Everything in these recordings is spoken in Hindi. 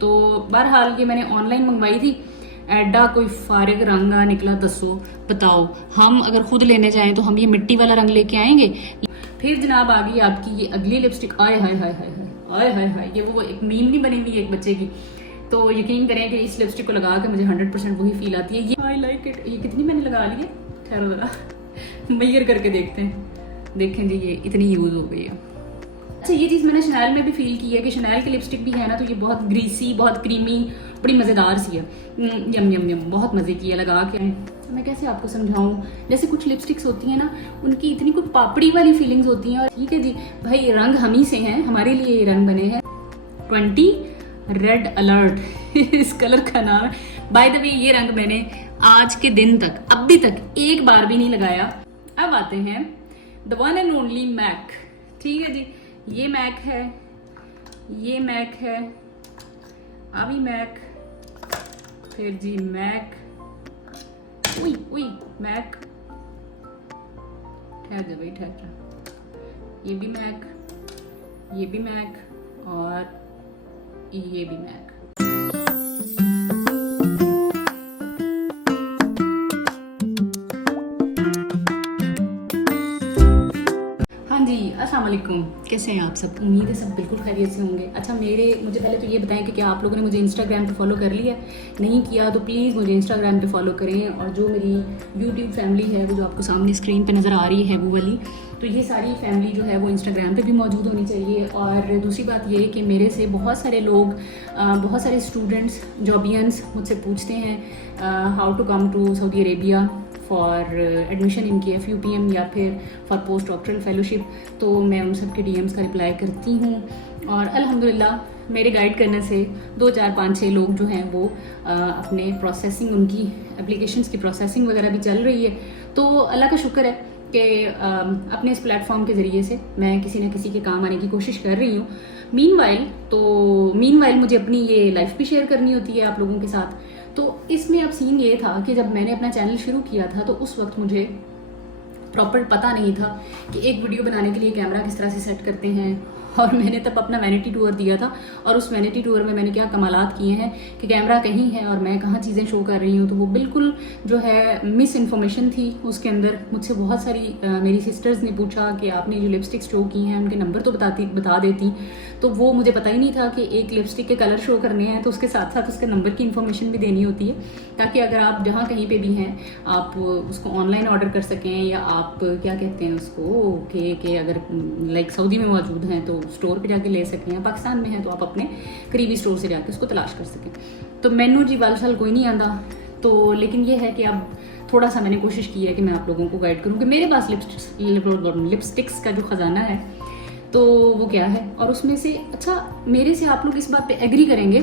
तो बहरहाल ये मैंने ऑनलाइन मंगवाई थी। एडा कोई फारिग रंग निकला, दसो बताओ, हम अगर खुद लेने जाएं तो हम ये मिट्टी वाला रंग लेके आएंगे। फिर जनाब आ गई आपकी ये अगली लिपस्टिक। आय हाय हाय हाय हाय हाय हाय, ये वो एक मीम नहीं बनी हुई एक बच्चे की। तो यकीन करें कि इस लिपस्टिक को लगा के मुझे 100% वही फील आती है। ये आई लाइक इट। ये कितनी मैंने लगा ली है, ठहरो जरा मेजर करके देखते हैं। देखें जी, ये इतनी यूज हो गई है। अच्छा, ये चीज़ मैंने शनैल में भी फील की है कि शनैल की लिपस्टिक भी है ना, तो ये बहुत ग्रीसी, बहुत क्रीमी, बड़ी मज़ेदार सी है। यम यम यम, बहुत मज़े की है लगा के। मैं कैसे आपको समझाऊं, जैसे कुछ लिपस्टिक्स होती हैं ना, उनकी इतनी कुछ पापड़ी वाली फीलिंग्स होती हैं। और ठीक है जी भाई, रंग हम ही से हैं, हमारे लिए ये रंग बने हैं। 20 रेड अलर्ट इस कलर का नाम है। बाय द वे, ये रंग मैंने आज के दिन तक, अभी तक एक बार भी नहीं लगाया। अब आते हैं the one and only MAC. ठीक है जी, ये मैक है, ये मैक है, अभी मैक, फिर जी मैक, उई उई मैक, ठहर जा भाई ठहर जा, ये भी मैक, ये भी मैक, और ये भी मैक। अस्सलाम वालेकुम, कैसे हैं आप सब? उम्मीद है सब बिल्कुल खैरियत से होंगे। अच्छा, मुझे पहले तो ये बताएं कि क्या आप लोगों ने मुझे इंस्टाग्राम पे फॉलो कर लिया? नहीं किया तो प्लीज़ मुझे इंस्टाग्राम पे फॉलो करें। और जो मेरी यूट्यूब फैमिली है, वो जो आपको सामने स्क्रीन पे नज़र आ रही है वो वाली, तो ये सारी फैमिली जो है वो इंस्टाग्राम पे भी मौजूद होनी चाहिए। और दूसरी बात ये कि मेरे से बहुत सारे लोग, बहुत सारे स्टूडेंट्स, जॉबियंस मुझसे पूछते हैं how to come to Saudi Arabia for admission in KFUPM या फिर फॉर पोस्ट डॉक्टरल फेलोशिप। तो मैं उन सब के DMs का रिप्लाई करती हूँ। और अल्हम्दुलिल्लाह मेरे गाइड करने से 2, 4, 5, 6 लोग जो हैं वो अपने प्रोसेसिंग, उनकी एप्लीकेशंस की प्रोसेसिंग वगैरह भी चल रही है। तो अल्लाह का शुक्र है कि अपने इस प्लेटफॉर्म के ज़रिए से मैं किसी न किसी के काम आने की कोशिश कर रही हूँ। मीनवाइल मुझे अपनी ये लाइफ भी शेयर करनी होती है आप लोगों के साथ। तो इसमें अब सीन ये था कि जब मैंने अपना चैनल शुरू किया था तो उस वक्त मुझे प्रॉपर पता नहीं था कि एक वीडियो बनाने के लिए कैमरा किस तरह से सेट करते हैं। और मैंने तब अपना वैनिटी टूर दिया था, और उस वैनिटी टूर में मैंने क्या कमालात किए हैं कि कैमरा कहीं है और मैं कहाँ चीज़ें शो कर रही हूँ। तो वो बिल्कुल जो है मिस इन्फॉर्मेशन थी उसके अंदर। मुझसे बहुत सारी मेरी सिस्टर्स ने पूछा कि आपने जो लिपस्टिक शो की हैं उनके नंबर तो बता देती। तो वो मुझे पता ही नहीं था कि एक लिपस्टिक के कलर शो करने हैं तो उसके साथ साथ उसके नंबर की इन्फॉर्मेशन भी देनी होती है, ताकि अगर आप जहाँ कहीं पे भी हैं आप उसको ऑनलाइन ऑर्डर कर सकें, या आप क्या कहते हैं उसको कि अगर लाइक सऊदी में मौजूद हैं तो स्टोर पे जाके ले सकें, या पाकिस्तान में हैं तो आप अपने करीबी स्टोर से जाके उसको तलाश कर सकें। तो मैनू जी वालशाल कोई नहीं आंदा। तो लेकिन ये है कि अब थोड़ा सा मैंने कोशिश की है कि मैं आप लोगों को गाइड करूँ कि मेरे पास लिपस्टिक्स का जो ख़जाना है तो वो क्या है। और उसमें से अच्छा, मेरे से आप लोग इस बात पे एग्री करेंगे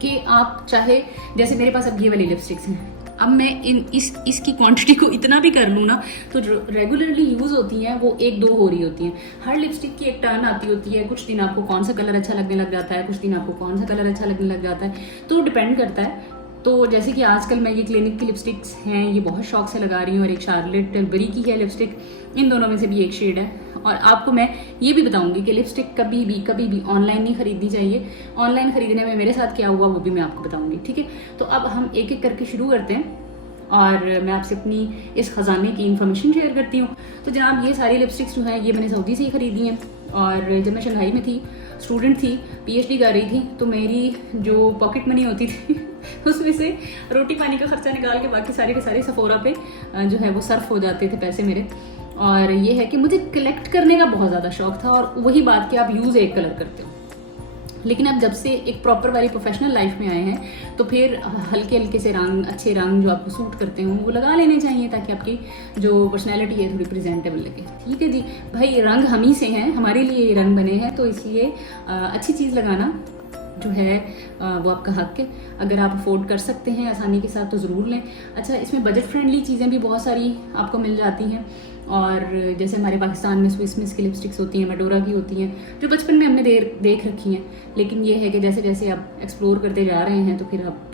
कि आप चाहे, जैसे मेरे पास अब ये वाली लिपस्टिक्स हैं, अब मैं इसकी क्वांटिटी को इतना भी कर लूँ ना तो जो रेगुलरली यूज़ होती हैं वो 1-2 हो रही होती हैं। हर लिपस्टिक की एक टर्न आती होती है। कुछ दिन आपको कौन सा कलर अच्छा लगने लग जाता है, कुछ दिन आपको कौन सा कलर अच्छा लगने लग जाता है, तो डिपेंड करता है। तो जैसे कि आजकल मैं ये क्लिनिक की लिपस्टिक्स हैं ये बहुत शौक से लगा रही हूँ, और एक शार्लेट टिलबरी की है लिपस्टिक। इन दोनों में से भी एक शेड है। और आपको मैं ये भी बताऊंगी कि लिपस्टिक कभी भी ऑनलाइन नहीं खरीदनी चाहिए। ऑनलाइन खरीदने में मेरे साथ क्या हुआ वो भी मैं आपको बताऊंगी, ठीक है? तो अब हम एक एक करके शुरू करते हैं और मैं आपसे अपनी इस ख़जाने की इन्फॉर्मेशन शेयर करती हूँ। तो जनाब, ये सारी लिपस्टिक्स जो हैं ये मैंने सऊदी से ही खरीदी हैं। और जब मैं शंघाई में थी, स्टूडेंट थी, PhD कर रही थी, तो मेरी जो पॉकेट मनी होती थी उसमें से रोटी पानी का खर्चा निकाल के बाकी सारे के सारे सफोरा पे जो है वो सर्फ हो जाते थे पैसे मेरे। और ये है कि मुझे कलेक्ट करने का बहुत ज़्यादा शौक था। और वही बात कि आप यूज़ एक कलर करते हो, लेकिन अब जब से एक प्रॉपर वाली प्रोफेशनल लाइफ में आए हैं तो फिर हल्के हल्के से रंग, अच्छे रंग जो आपको सूट करते हो वो लगा लेने चाहिए, ताकि आपकी जो पर्सनैलिटी है थोड़ी प्रेजेंटेबल लगे। ठीक है जी भाई, रंग हम ही से हैं, हमारे लिए ये रंग बने हैं, तो इसलिए अच्छी चीज़ लगाना जो है वो आपका हक है। अगर आप अफोर्ड कर सकते हैं आसानी के साथ तो ज़रूर लें। अच्छा, इसमें बजट फ्रेंडली चीज़ें भी बहुत सारी आपको मिल जाती हैं। और जैसे हमारे पाकिस्तान में स्विस मिस की लिपस्टिक्स होती हैं, मेडोरा की होती हैं, जो बचपन में हमने देख रखी हैं। लेकिन ये है कि जैसे जैसे आप एक्सप्लोर करते जा रहे हैं तो फिर आप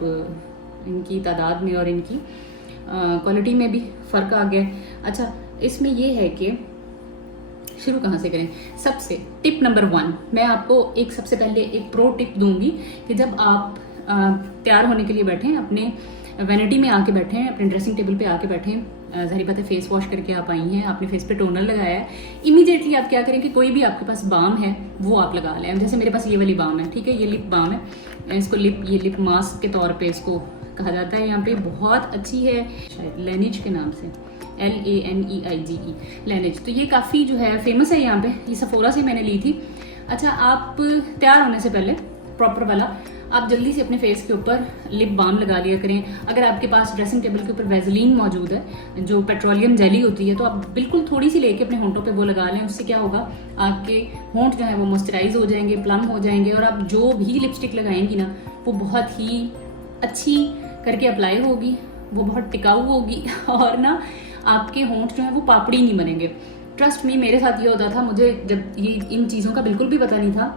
इनकी तादाद में और इनकी क्वालिटी में भी फ़र्क आ गया। अच्छा, इसमें ये है कि शुरू कहाँ से करें? सबसे टिप नंबर 1, मैं आपको एक सबसे पहले एक प्रो टिप दूंगी कि जब आप तैयार होने के लिए बैठें, अपने वैनिटी में आके बैठें, अपने ड्रेसिंग टेबल पे आके बैठें, ज़ाहिर बात है फेस वॉश करके आप आई हैं, आपने फेस पे टोनर लगाया है, इमीडिएटली आप क्या करें कि कोई भी आपके पास बाम है वो आप लगा लें। जैसे मेरे पास ये वाली बाम है, ठीक है, ये लिप बाम है, इसको ये लिप मास्क के तौर पे इसको कहा जाता है। यहाँ पे बहुत अच्छी है, शायद लेनिज के नाम से, LANEIGE, लेनिज। तो ये काफ़ी जो है फेमस है यहाँ पे, ये सफोरा से मैंने ली थी। अच्छा, आप तैयार होने से पहले प्रॉपर वाला आप जल्दी से अपने फेस के ऊपर लिप बाम लगा लिया करें। अगर आपके पास ड्रेसिंग टेबल के ऊपर वैसलीन मौजूद है, जो पेट्रोलियम जेली होती है, तो आप बिल्कुल थोड़ी सी लेके अपने होंठों पे वो लगा लें। उससे क्या होगा, आपके होंठ जो है वो मॉइस्चराइज हो जाएंगे, प्लम हो जाएंगे, और आप जो भी लिपस्टिक लगाएंगी ना वो बहुत ही अच्छी करके अप्लाई होगी, वो बहुत टिकाऊ होगी, और ना आपके होंठ जो है वो पापड़ी नहीं बनेंगे। ट्रस्ट मी, मेरे साथ ये होता था, मुझे जब ये इन चीज़ों का बिल्कुल भी पता नहीं था,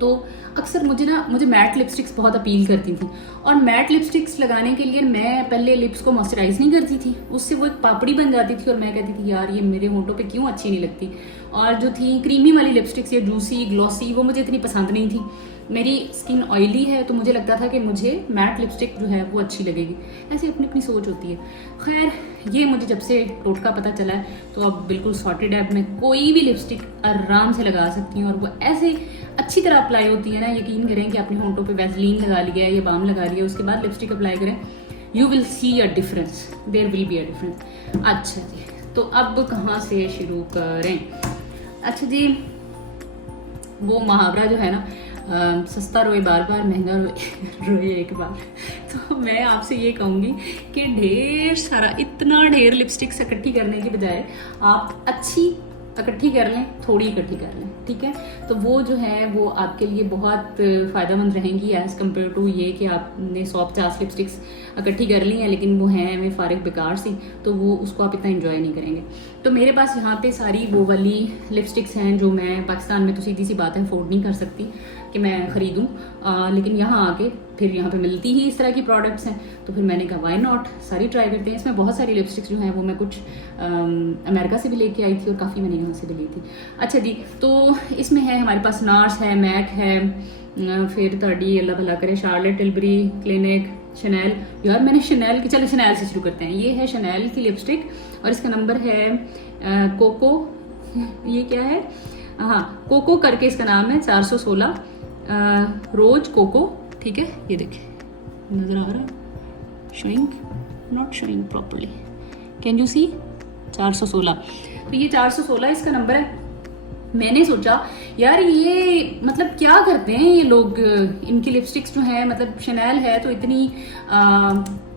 तो अक्सर मुझे मैट लिपस्टिक्स बहुत अपील करती थी, और मैट लिपस्टिक्स लगाने के लिए मैं पहले लिप्स को मॉइस्चराइज नहीं करती थी, उससे वो एक पापड़ी बन जाती थी, और मैं कहती थी यार ये मेरे होंठों पे क्यों अच्छी नहीं लगती। और जो थी क्रीमी वाली लिपस्टिक्स, या जूसी ग्लॉसी, वो मुझे इतनी पसंद नहीं थी। मेरी स्किन ऑयली है, तो मुझे लगता था कि मुझे मैट लिपस्टिक जो है वो अच्छी लगेगी। ऐसे अपनी अपनी सोच होती है। खैर, ये मुझे जब से टोटका पता चला है, तो अब बिल्कुल सॉर्टेड है, मैं कोई भी लिपस्टिक आराम से लगा सकती हूँ, और वो ऐसे अच्छी तरह अप्लाई होती है ना, यकीन करें कि अपने होंठों पे वैसलीन लगा लिया है या बाम लगा लिया, उसके बाद लिपस्टिक अप्लाई करें, you will see a difference, there will be a difference. अच्छा जी, तो अब कहाँ से शुरू करें? अच्छा जी, वो मुहावरा जो है ना, सस्ता रोए बार बार, महंगा रोए एक बार। तो मैं आपसे ये कहूँगी कि ढेर सारा, इतना ढेर लिपस्टिक्स इकट्ठी करने के बजाय आप अच्छी इकट्ठी कर लें, थोड़ी इकट्ठी कर लें, ठीक है। तो वो जो है वो आपके लिए बहुत फ़ायदेमंद रहेंगी एज़ कम्पेयर टू ये कि आपने 150 लिपस्टिक्स इकट्ठी कर ली हैं, लेकिन वो हैं में फारिग बेकार सी, तो वो उसको आप इतना एंजॉय नहीं करेंगे। तो मेरे पास यहाँ पे सारी वो वाली लिपस्टिक्स हैं जो मैं पाकिस्तान में तो सीधी सी बात है अफोर्ड नहीं कर सकती कि मैं ख़रीदूँ, लेकिन यहाँ आके फिर यहाँ पे मिलती ही इस तरह की प्रोडक्ट्स हैं, तो फिर मैंने कहा वाई नॉट, सारी ट्राई करते हैं। इसमें बहुत सारी लिपस्टिक्स जो हैं वो मैं कुछ अमेरिका से भी लेके आई थी, और काफ़ी मैंने यहाँ से भी ली थी। अच्छा जी, तो इसमें है हमारे पास नार्स है, मैक है, फिर तड़ी अल्लाह भला करे, शार्लेट टिलबरी, क्लिनिक, शनैल। यार मैंने शनैल की, चलो शनैल से शुरू करते हैं। ये है शनैल की लिपस्टिक, और इसका नंबर है कोको, ये क्या है, हाँ कोको करके इसका नाम है, 416 रोज कोको, ठीक है। ये देखिए, नजर आ रहा है, showing, not showing properly, can you see, 416। तो ये 416 इसका नंबर है। मैंने सोचा यार ये मतलब क्या करते हैं ये लोग, इनकी लिपस्टिक्स जो है, मतलब शनैल है तो इतनी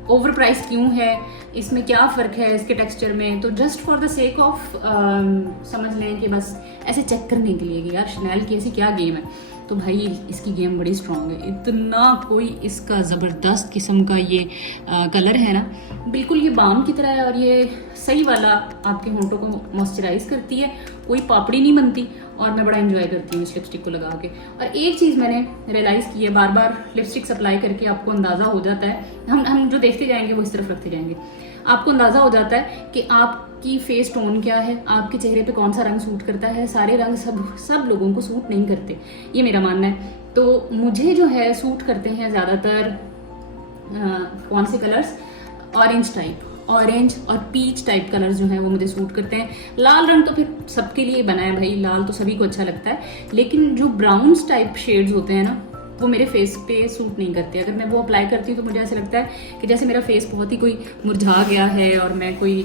ओवर प्राइस क्यों है, इसमें क्या फ़र्क है इसके टेक्सचर में। तो just for the sake of समझ लें कि बस ऐसे चेक करने के लिए कि यार शनैल की ऐसी क्या गेम है, तो भाई इसकी गेम बड़ी स्ट्रॉन्ग है। इतना कोई इसका ज़बरदस्त किस्म का ये कलर है ना, बिल्कुल ये बाम की तरह है, और ये सही वाला आपके होंठों को मॉइस्चराइज करती है, कोई पापड़ी नहीं बनती, और मैं बड़ा एंजॉय करती हूँ इस लिपस्टिक को लगा के। और एक चीज़ मैंने रियलाइज़ की है, बार बार लिपस्टिक्स अप्लाई करके आपको अंदाज़ा हो जाता है, हम जो देखते जाएंगे वो इस तरफ रखते जाएंगे, आपको अंदाज़ा हो जाता है कि आपकी फेस टोन क्या है, आपके चेहरे पे कौन सा रंग सूट करता है। सारे रंग सब लोगों को सूट नहीं करते, ये मेरा मानना है। तो मुझे जो है सूट करते हैं ज़्यादातर कौन से कलर्स, ऑरेंज टाइप, ऑरेंज और पीच टाइप कलर्स जो हैं वो मुझे सूट करते हैं। लाल रंग तो फिर सबके लिए बना है भाई, लाल तो सभी को अच्छा लगता है, लेकिन जो ब्राउन्स टाइप शेड्स होते हैं ना, वो मेरे फेस पे सूट नहीं करते। अगर मैं वो अप्लाई करती हूँ तो मुझे ऐसा लगता है कि जैसे मेरा फेस बहुत ही कोई मुरझा गया है और मैं कोई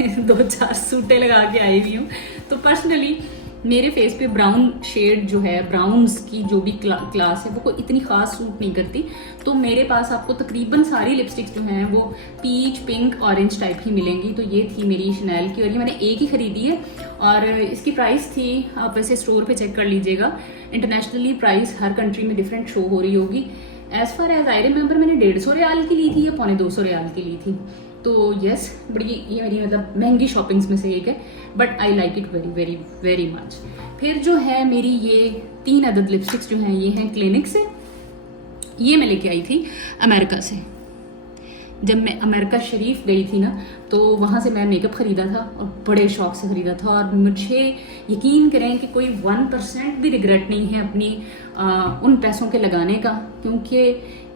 2-4 सूटे लगा के आई हुई हूँ। तो पर्सनली मेरे फेस पे ब्राउन शेड जो है, ब्राउन्स की जो भी क्लास है, वो कोई इतनी खास सूट नहीं करती। तो मेरे पास आपको तकरीबन सारी लिपस्टिक्स जो हैं वो पीच, पिंक, ऑरेंज टाइप ही मिलेंगी। तो ये थी मेरी शनैल की, और ये मैंने एक ही खरीदी है, और इसकी प्राइस थी, आप वैसे स्टोर पे चेक कर लीजिएगा, इंटरनेशनली प्राइस हर कंट्री में डिफरेंट शो हो रही होगी। As far as I remember मैंने 150 रियाल की ली थी या 250 रियाल की ली थी। तो यस, बड़ी ये मेरी मतलब महंगी शॉपिंग्स में से एक है, but I like it very very very much. फिर जो है मेरी ये 3 अदद लिपस्टिक्स जो हैं, ये हैं क्लिनिक से, ये मैं लेके आई थी अमेरिका से। जब मैं अमेरिका शरीफ गई थी ना, तो वहाँ से मैं मेकअप ख़रीदा था और बड़े शौक से ख़रीदा था। और मुझे यकीन करें कि कोई 1% भी रिग्रेट नहीं है अपनी उन पैसों के लगाने का, क्योंकि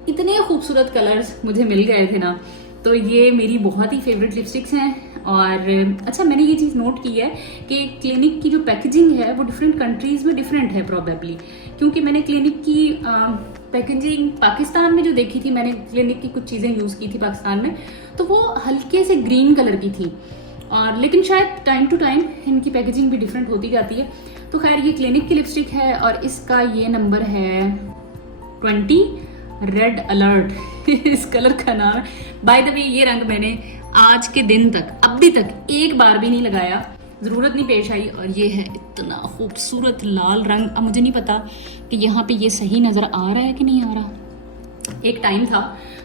इतने खूबसूरत कलर्स मुझे मिल गए थे ना। तो ये मेरी बहुत ही फेवरेट लिपस्टिक्स हैं। और अच्छा, मैंने ये चीज़ नोट की है कि क्लिनिक की जो पैकेजिंग है वो डिफरेंट कंट्रीज़ में डिफरेंट है प्रोबेबली, क्योंकि मैंने क्लिनिक की पैकेजिंग पाकिस्तान में जो देखी थी, मैंने क्लिनिक की कुछ चीज़ें यूज़ की थी पाकिस्तान में, तो वो हल्के से ग्रीन कलर की थी। और लेकिन शायद टाइम टू टाइम इनकी पैकेजिंग भी डिफरेंट होती जाती है। तो खैर, ये क्लिनिक की लिपस्टिक है और इसका ये नंबर है 20 रेड अलर्ट इस कलर का नाम है। बाय द वे, ये रंग मैंने आज के दिन तक अभी तक एक बार भी नहीं लगाया, ज़रूरत नहीं पेश आई। और ये है इतना खूबसूरत लाल रंग। अब मुझे नहीं पता कि यहाँ पे ये सही नज़र आ रहा है कि नहीं आ रहा। एक टाइम था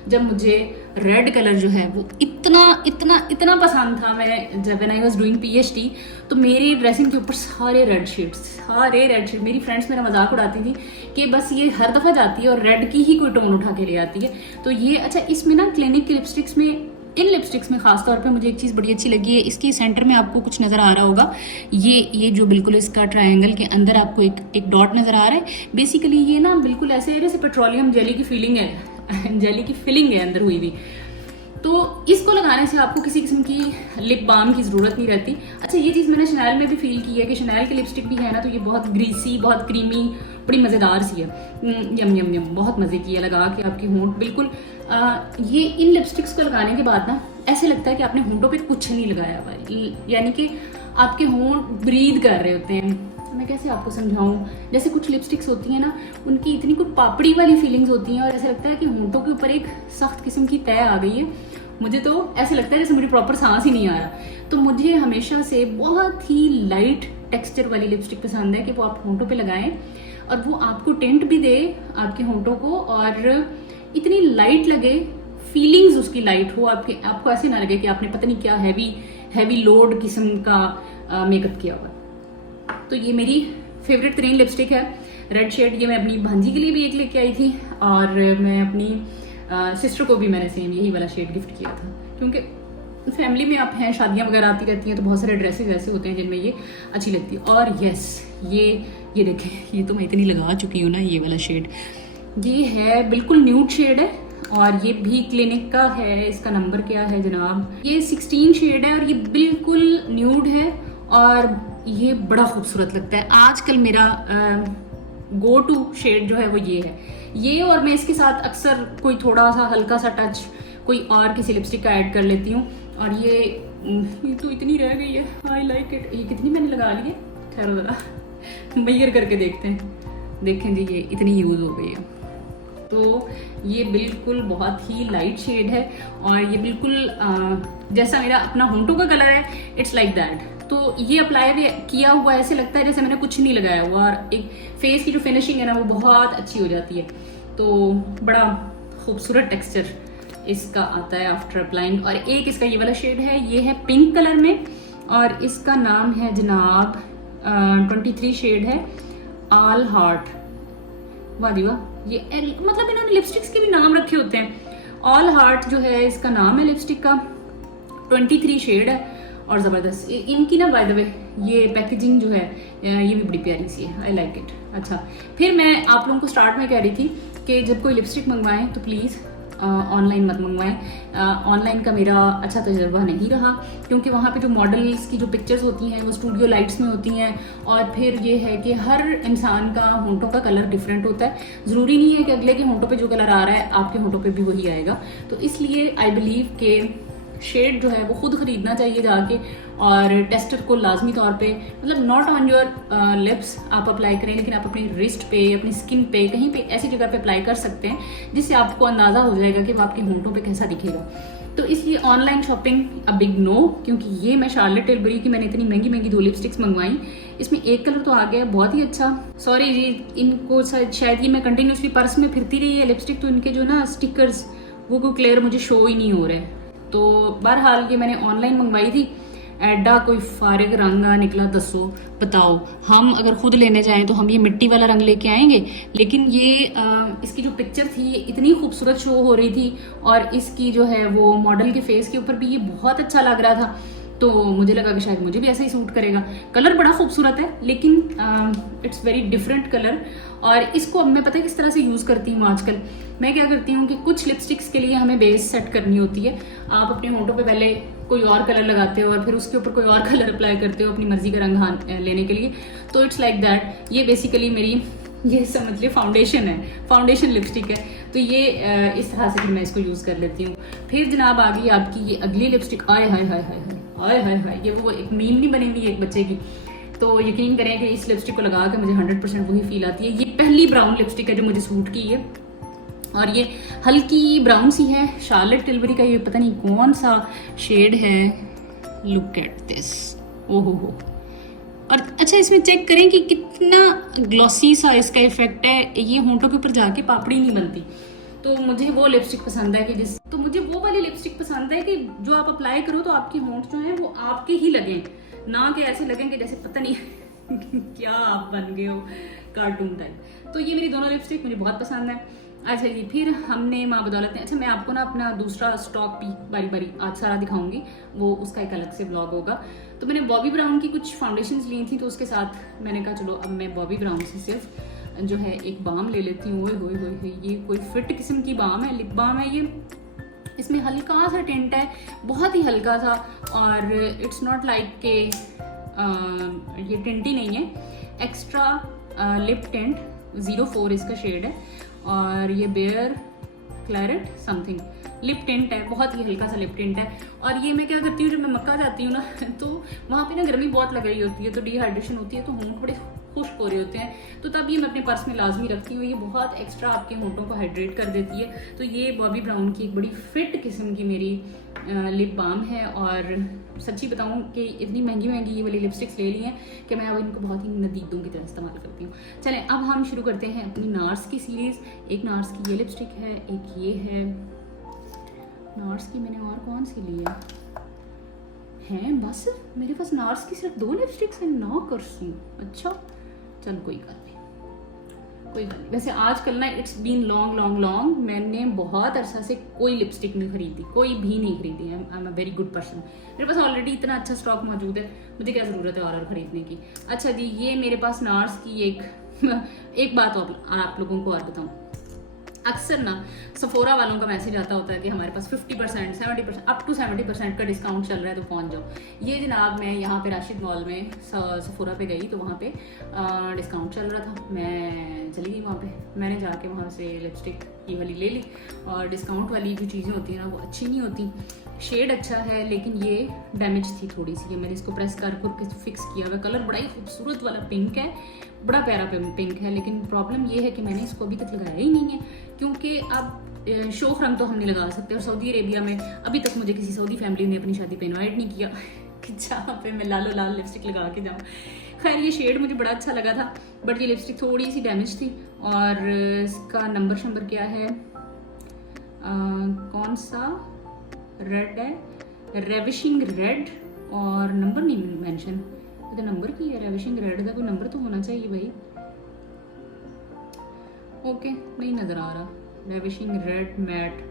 जब मुझे रेड कलर जो है वो इतना इतना इतना पसंद था। मैं जब when I was doing PhD, तो मेरी ड्रेसिंग के ऊपर सारे रेड शेड्स। मेरी फ्रेंड्स मेरा मजाक उड़ाती थी कि बस ये हर दफ़ा जाती है और रेड की ही कोई टोन उठा के ले आती है। तो ये अच्छा, इसमें ना क्लिनिक की लिपस्टिक्स में, इन लिपस्टिक्स में खास तौर पे मुझे एक चीज़ बड़ी अच्छी लगी है। इसके सेंटर में आपको कुछ नज़र आ रहा होगा, ये जो बिल्कुल इसका ट्रायंगल के अंदर आपको एक डॉट नज़र आ रहा है। बेसिकली ये ना बिल्कुल ऐसे है जैसे पेट्रोलियम जेली की फीलिंग है, जेली की फिलिंग है अंदर हुई हुई। तो इसको लगाने से आपको किसी किस्म की लिप बाम की ज़रूरत नहीं रहती। अच्छा, ये चीज़ मैंने शनैल में भी फील की है कि शनैल की लिपस्टिक भी है ना, तो ये बहुत ग्रीसी, बहुत क्रीमी, बड़ी मज़ेदार सी है। यम यम यम, बहुत मज़े की है लगा के आपकी होंठ बिल्कुल। ये इन लिपस्टिक्स को लगाने के बाद ना ऐसे लगता है कि आपने होंठों पे कुछ नहीं लगाया हुआ, यानी कि आपके होंठ ब्रीद कर रहे होते हैं। मैं कैसे आपको समझाऊं, जैसे कुछ लिपस्टिक्स होती हैं ना, उनकी इतनी कुछ पापड़ी वाली फीलिंग्स होती हैं और ऐसा लगता है कि होंठों के ऊपर एक सख्त किस्म की तय आ गई है। मुझे तो ऐसे लगता है जैसे मुझे प्रॉपर सांस ही नहीं आ रहा। तो मुझे हमेशा से बहुत ही लाइट टेक्सचर वाली लिपस्टिक पसंद है कि वो आप होंठों पे लगाएं और वो आपको टेंट भी दे आपके होंठों को, और इतनी लाइट लगे, फीलिंग्स उसकी लाइट हो, आपको ऐसे ना लगे कि आपने पता नहीं क्या हैवी लोड किस्म का मेकअप किया हुआ। तो ये मेरी फेवरेट 3 लिपस्टिक है, रेड शेड। ये मैं अपनी भांजी के लिए भी एक लेके आई थी और मैं अपनी सिस्टर को भी मैंने सेम यही वाला शेड गिफ्ट किया था, क्योंकि फैमिली में आप हैं, शादियां वगैरह आती रहती हैं, तो बहुत सारे ड्रेसेस ऐसे होते हैं जिनमें ये अच्छी लगती है। और यस, ये देखें, ये तो मैं इतनी लगा चुकी हूँ ना, ये वाला शेड ये है बिल्कुल न्यूड शेड है और ये भी क्लिनिक का है। इसका नंबर क्या है जनाब, ये 16 शेड है और ये बिल्कुल न्यूड है और ये बड़ा खूबसूरत लगता है। आजकल मेरा गो टू शेड जो है वो ये है, ये। और मैं इसके साथ अक्सर कोई थोड़ा सा हल्का सा टच कोई और किसी लिपस्टिक का ऐड कर लेती हूँ। और ये तो इतनी रह गई है, आई लाइक इट। ये कितनी मैंने लगा ली है, खैर ज़रा मेजर करके देखते हैं। देखें जी, ये इतनी यूज़ हो गई है। तो ये बिल्कुल बहुत ही लाइट शेड है और ये बिल्कुल जैसा मेरा अपना होंठों का कलर है, इट्स लाइक दैट। तो ये अप्लाई भी किया हुआ ऐसे लगता है जैसे मैंने कुछ नहीं लगाया हुआ, और एक फेस की जो फिनिशिंग है ना वो बहुत अच्छी हो जाती है। तो बड़ा खूबसूरत टेक्सचर इसका आता है आफ्टर अप्लाइंग। और एक इसका ये वाला शेड है, ये है पिंक कलर में और इसका नाम है जनाब 23 शेड है, ऑल हार्ट। वाह दी वाह, ये मतलब इन्होंने लिपस्टिक्स के भी नाम रखे होते हैं। ऑल हार्ट जो है इसका नाम है लिपस्टिक का, 23 शेड है और ज़बरदस्त। इनकी ना बाय द वे ये पैकेजिंग जो है ये भी बड़ी प्यारी सी है, आई लाइक इट। अच्छा, फिर मैं आप लोगों को स्टार्ट में कह रही थी कि जब कोई लिपस्टिक मंगवाएं तो प्लीज़ ऑनलाइन मत मंगवाएं। ऑनलाइन का मेरा अच्छा तजुर्बा नहीं रहा, क्योंकि वहाँ पे जो मॉडल्स की जो पिक्चर्स होती हैं वो स्टूडियो लाइट्स में होती हैं, और फिर ये है कि हर इंसान का होंठों का कलर डिफरेंट होता है। ज़रूरी नहीं है कि अगले के होंठों पे जो कलर आ रहा है आपके होंठों पे भी वही आएगा। तो इसलिए आई बिलीव के शेड जो है वो खुद ख़रीदना चाहिए जाके, और टेस्टर को लाजमी तौर पे, मतलब नॉट ऑन योर लिप्स आप अप्लाई करें, लेकिन आप अपनी रिस्ट पे, अपनी स्किन पे, कहीं पे ऐसी जगह पे अप्लाई कर सकते हैं जिससे आपको अंदाज़ा हो जाएगा कि वो आपके होंठों पे कैसा दिखेगा। तो इसलिए online shopping a big no, क्योंकि ये मैं शार्लेट टिलबरी की मैंने इतनी महंगी महंगी 2 लिपस्टिक्स मंगवाई, इसमें एक कलर तो आ गया बहुत ही अच्छा। सॉरी जी, इनको शायद ये मैं कंटिन्यूसली पर्स में फिरती रही है लिपस्टिक, तो इनके जो ना स्टिकर्स वो क्लियर मुझे शो ही नहीं हो रहे। तो बहरहाल ये मैंने ऑनलाइन मंगवाई थी, एडा कोई फारिग रंग आ निकला, दसो बताओ। हम अगर खुद लेने जाएं तो हम ये मिट्टी वाला रंग लेके आएंगे, लेकिन ये इसकी जो पिक्चर थी ये इतनी खूबसूरत शो हो रही थी और इसकी जो है वो मॉडल के फेस के ऊपर भी ये बहुत अच्छा लग रहा था, तो मुझे लगा कि शायद मुझे भी ऐसा ही सूट करेगा। कलर बड़ा खूबसूरत है लेकिन इट्स वेरी डिफरेंट कलर। और इसको अब मैं पता है किस तरह से यूज़ करती हूँ आजकल। मैं क्या करती हूँ कि कुछ लिपस्टिक्स के लिए हमें बेस सेट करनी होती है। आप अपने होंठों पे पहले कोई और कलर लगाते हो और फिर उसके ऊपर कोई और कलर अप्लाई करते हो अपनी मर्जी का रंग लेने के लिए, तो इट्स लाइक दैट। ये बेसिकली मेरी, ये समझ लिए फाउंडेशन है, फाउंडेशन लिपस्टिक है। तो ये इस तरह से फिर मैं इसको यूज़ कर लेती हूँ। फिर जनाब आ गई आपकी ये अगली लिपस्टिक। आय हाय हाय हाय हाय हाय हाय, ये वो एक मीम नहीं बनी हुई एक बच्चे की। तो यकीन करें कि इस लिपस्टिक को लगा के मुझे 100% वही फील आती है। ये पहली ब्राउन लिपस्टिक है जो मुझे सूट की है और ये हल्की ब्राउन सी है, शार्लेट टिलबरी का ये पता नहीं कौन सा शेड है। लुक एट दिस, ओहो हो। और अच्छा इसमें चेक करें कि कितना ग्लॉसी सा इसका इफेक्ट है। ये होंठों के ऊपर जाके पापड़ी नहीं बनती। तो मुझे वो लिपस्टिक पसंद है कि मुझे वो वाली लिपस्टिक पसंद है कि जो आप अप्लाई करो तो आपके होंठ जो है वो आपके ही लगे, ना कि ऐसे लगें कि जैसे पता नहीं क्या आप बन गए हो, कार्टून टाइप। तो ये मेरी दोनों लिपस्टिक मुझे बहुत पसंद है। अच्छा जी, फिर हमने माँ बदौलत ने, अच्छा मैं आपको ना अपना दूसरा स्टॉक भी बारी बारी आज सारा दिखाऊंगी, वो उसका एक अलग से ब्लॉग होगा। तो मैंने बॉबी ब्राउन की कुछ फाउंडेशंस ली थी, तो उसके साथ मैंने कहा चलो अब मैं बॉबी ब्राउन से सिर्फ जो है एक बाम ले लेती हूँ। ओए होए होए, ये कोई फिट किस्म की बाम है, लिप बाम है ये। इसमें हल्का सा टिंट है, बहुत ही हल्का सा, और इट्स नॉट लाइक के ये टिंटी नहीं है, एक्स्ट्रा लिप टिंट 04 इसका शेड है और ये bare claret something lip tint है, बहुत ही हल्का सा लिप टिंट है। और ये मैं क्या करती हूँ, जब मैं मक्का जाती हूँ ना तो वहाँ पे ना गर्मी बहुत लग रही होती है, तो डिहाइड्रेशन होती है, तो होंठ बड़े खुश्क हो रहे होते हैं, तो तब ये मैं अपने पर्स में लाजमी रखती हूँ। ये बहुत एक्स्ट्रा आपके होंठों को हाइड्रेट कर देती है। तो ये बॉबी ब्राउन की एक बड़ी फिट किस्म की मेरी लिप बाम है। और सच्ची बताऊँ कि इतनी महंगी महंगी ये वाली लिपस्टिक्स ले ली हैं कि मैं अब इनको बहुत ही नदीदों की तरह इस्तेमाल करती हूँ। चलें अब हम शुरू करते हैं अपनी नार्स की सीरीज़। एक नार्स की ये लिपस्टिक है, एक ये है। नार्स की मैंने और कौन सी ली है बस मेरे पास नार्स की सिर्फ 2 लिपस्टिक्स हैं ना करसूं। अच्छा चल कोई बात नहीं। वैसे आजकल ना इट्स बीन लॉन्ग मैंने बहुत अरसा से कोई लिपस्टिक नहीं खरीदी, कोई भी नहीं खरीदी। I am a very good person. मेरे पास ऑलरेडी इतना अच्छा स्टॉक मौजूद है, मुझे क्या ज़रूरत है और खरीदने की। अच्छा जी, ये मेरे पास नार्स की एक बात आप लोगों को और बताऊँ। अक्सर ना सफोरा वालों का मैसेज आता होता है कि हमारे पास 50%, 70%, अप टू 70% का डिस्काउंट चल रहा है, तो पहुंच जाओ। ये जनाब मैं यहाँ पे राशिद मॉल में सफोरा पे गई, तो वहाँ पे डिस्काउंट चल रहा था। मैं चली गई वहाँ पे, मैंने जाके वहाँ से लिपस्टिक ये वाली ले ली। और डिस्काउंट वाली जो चीज़ें होती हैं ना वो अच्छी नहीं होती। शेड अच्छा है लेकिन ये डैमेज थी थोड़ी सी। ये मैंने इसको प्रेस कर फिक्स किया हुआ। कलर बड़ा ही खूबसूरत वाला पिंक है, बड़ा प्यारा पिंक है, लेकिन प्रॉब्लम ये है कि मैंने इसको अभी तक लगाया ही नहीं है, क्योंकि अब शौक रंग तो हम नहीं लगा सकते। और सऊदी अरेबिया में अभी तक मुझे किसी सऊदी फैमिली ने अपनी शादी पे इन्वाइट नहीं किया कि जहाँ पे मैं लालो लाल लिपस्टिक लगा के जाऊँ। खैर ये शेड मुझे बड़ा अच्छा लगा था, बट ये लिपस्टिक थोड़ी सी डैमेज थी। और इसका नंबर क्या है, कौन सा रेड है, रेविशिंग रेड, और नंबर नहीं मेंशन। तो नंबर की है रेविशिंग रेड का, कोई नंबर तो होना चाहिए भाई। ओके नहीं नज़र आ रहा, रेविशिंग रेड मैट,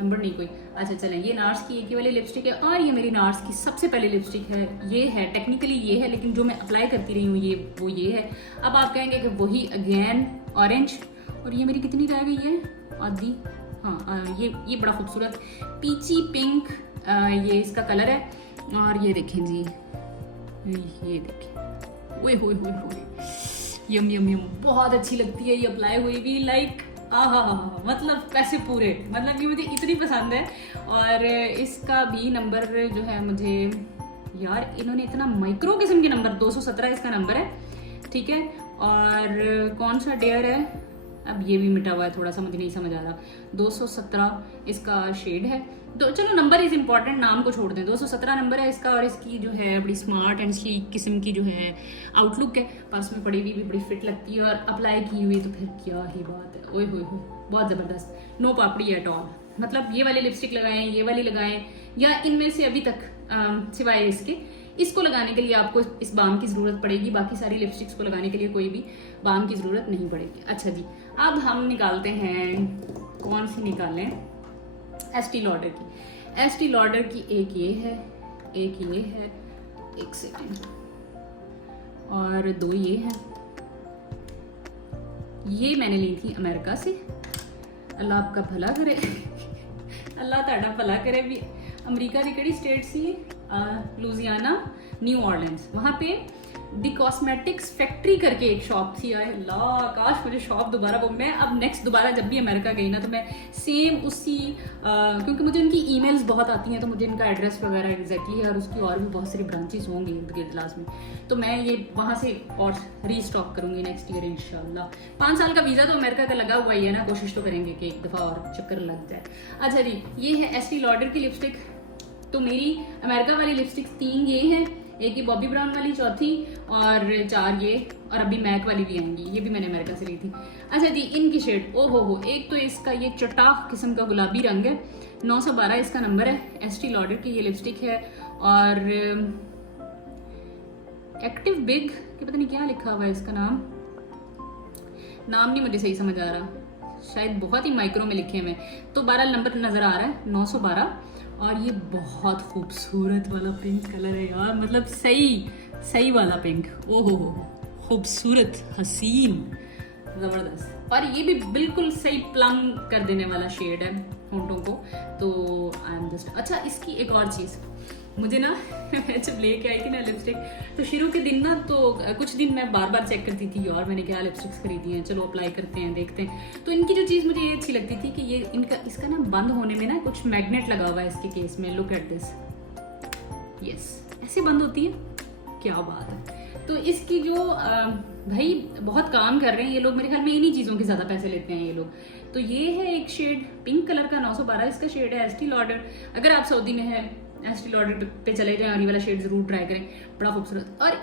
नंबर नहीं कोई। अच्छा चलें, ये नार्स की एक ही वाली लिपस्टिक है। और ये मेरी नार्स की सबसे पहली लिपस्टिक है। ये है टेक्निकली ये है, लेकिन जो मैं अप्लाई करती रही हूँ ये है। अब आप कहेंगे कि वही अगेन ऑरेंज। और ये मेरी कितनी रह गई है, आधी। हाँ ये बड़ा खूबसूरत पीची पिंक ये इसका कलर है। और ये देखें जी, ये देखें, ओए होए होए होए, यम यम यम, बहुत अच्छी लगती है ये अप्लाई हुई भी। लाइक मतलब पैसे पूरे, मतलब ये मुझे इतनी पसंद है। और इसका भी नंबर जो है मुझे, यार इन्होंने इतना माइक्रो किस्म के नंबर, 217 इसका नंबर है, ठीक है। और कौन सा डेयर है, अब ये भी मिटा हुआ है थोड़ा सा, मुझे नहीं समझ आ रहा। 217 इसका शेड है। तो चलो नंबर इज इम्पॉर्टेंट, नाम को छोड़ दें। 217 नंबर है इसका। और इसकी जो है बड़ी स्मार्ट एंड स्लीक किस्म की जो है आउटलुक है, पर्स में पड़ी हुई भी बड़ी फिट लगती है, और अप्लाई की हुई तो फिर क्या ही बात है। ओए होए होए, बहुत ज़बरदस्त, नो पापड़ी एट ऑल। मतलब ये वाली लिपस्टिक लगाएं, ये वाली लगाएं, या इनमें से अभी तक सिवाय इसको लगाने के लिए आपको इस बाम की ज़रूरत पड़ेगी, बाकी सारी लिपस्टिक्स को लगाने के लिए कोई भी बाम की ज़रूरत नहीं पड़ेगी। अच्छा जी, अब हम निकालते हैं, कौन सी निकालें, एस्टी लॉडर की। एस्टी लॉडर की एक ये है, एक ये है, एक सेकेंड, और दो ये हैं। ये मैंने ली थी अमेरिका से। अल्लाह आपका भला करे अल्लाह ताड़ा भला करे। भी अमेरिका की केड़ी स्टेट सी, लुजियाना, न्यू ऑर्लिन्स, वहाँ पे द कॉस्मेटिक्स फैक्ट्री करके एक शॉप थी। अल्लाह काश मुझे शॉप दोबारा, वो मैं अब नेक्स्ट दोबारा जब भी अमेरिका गई ना तो मैं सेम उसी क्योंकि मुझे उनकी ईमेल्स बहुत आती हैं तो मुझे इनका एड्रेस वगैरह एग्जैक्टली है, और उसकी और भी बहुत सारी ब्रांचेस होंगी इर्द गिर्द क्लास में, तो मैं ये वहाँ से और रीस्टॉक करूँगी नेक्स्ट ईयर इंशाल्लाह। 5 साल का वीज़ा तो अमेरिका का लगा हुआ ही है ना, कोशिश तो करेंगे कि एक दफ़ा और चक्कर लग जाए। अच्छा जी, ये है एस्टी लॉडर की लिपस्टिक। तो मेरी अमेरिका वाली लिपस्टिक 3 ये हैं, एक ये बॉबी ब्राउन वाली चौथी, और 4 ये, और अभी मैक वाली भी आएंगी, ये भी मैंने अमेरिका से ली थी। अच्छा जी, इनकी शेड ओ हो, एक तो इसका ये चटाक किस्म का गुलाबी रंग है, 912 इसका नंबर है, एस्टी लॉडर की ये लिपस्टिक है, और एक्टिव बिग कि पता नहीं क्या लिखा हुआ है इसका नाम नहीं मुझे सही समझ आ रहा, शायद बहुत ही माइक्रो में लिखे हुए, तो 12 नंबर नजर आ रहा है, 912। और ये बहुत खूबसूरत वाला पिंक कलर है यार, मतलब सही वाला पिंक, ओहो हो, खूबसूरत, हसीन, ज़बरदस्त, और ये भी बिल्कुल सही प्लम कर देने वाला शेड है होंठों को। तो आई एम जस्ट, अच्छा इसकी एक और चीज़, मुझे ना मैं जब लेके आई थी ना लिपस्टिक, तो शुरू के दिन ना तो कुछ दिन मैं बार बार चेक करती थी यार मैंने क्या लिपस्टिक्स खरीदी हैं, चलो अप्लाई करते हैं देखते हैं। तो इनकी जो चीज़ मुझे ये अच्छी लगती थी कि ये इसका ना बंद होने में ना कुछ मैग्नेट लगा हुआ है इसके केस में, लुक एट दिस, यस ऐसे बंद होती है, क्या बात है। तो इसकी जो भाई बहुत काम कर रहे हैं ये लोग, मेरे ख्याल में इन्हीं चीज़ों के ज़्यादा पैसे लेते हैं ये लोग। तो ये है एक शेड पिंक कलर का, 912 इसका शेड है, एस्टी लॉडर। अगर आप सऊदी में है एस्टी लॉडर पे चले जाएं और ये वाला शेड जरूर ट्राई करें, बड़ा खूबसूरत। और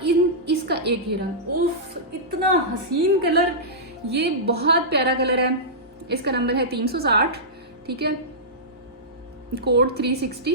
इसका एक ये रंग, उफ इतना हसीन कलर, ये बहुत प्यारा कलर है। इसका नंबर है 360, ठीक है, कोड 360,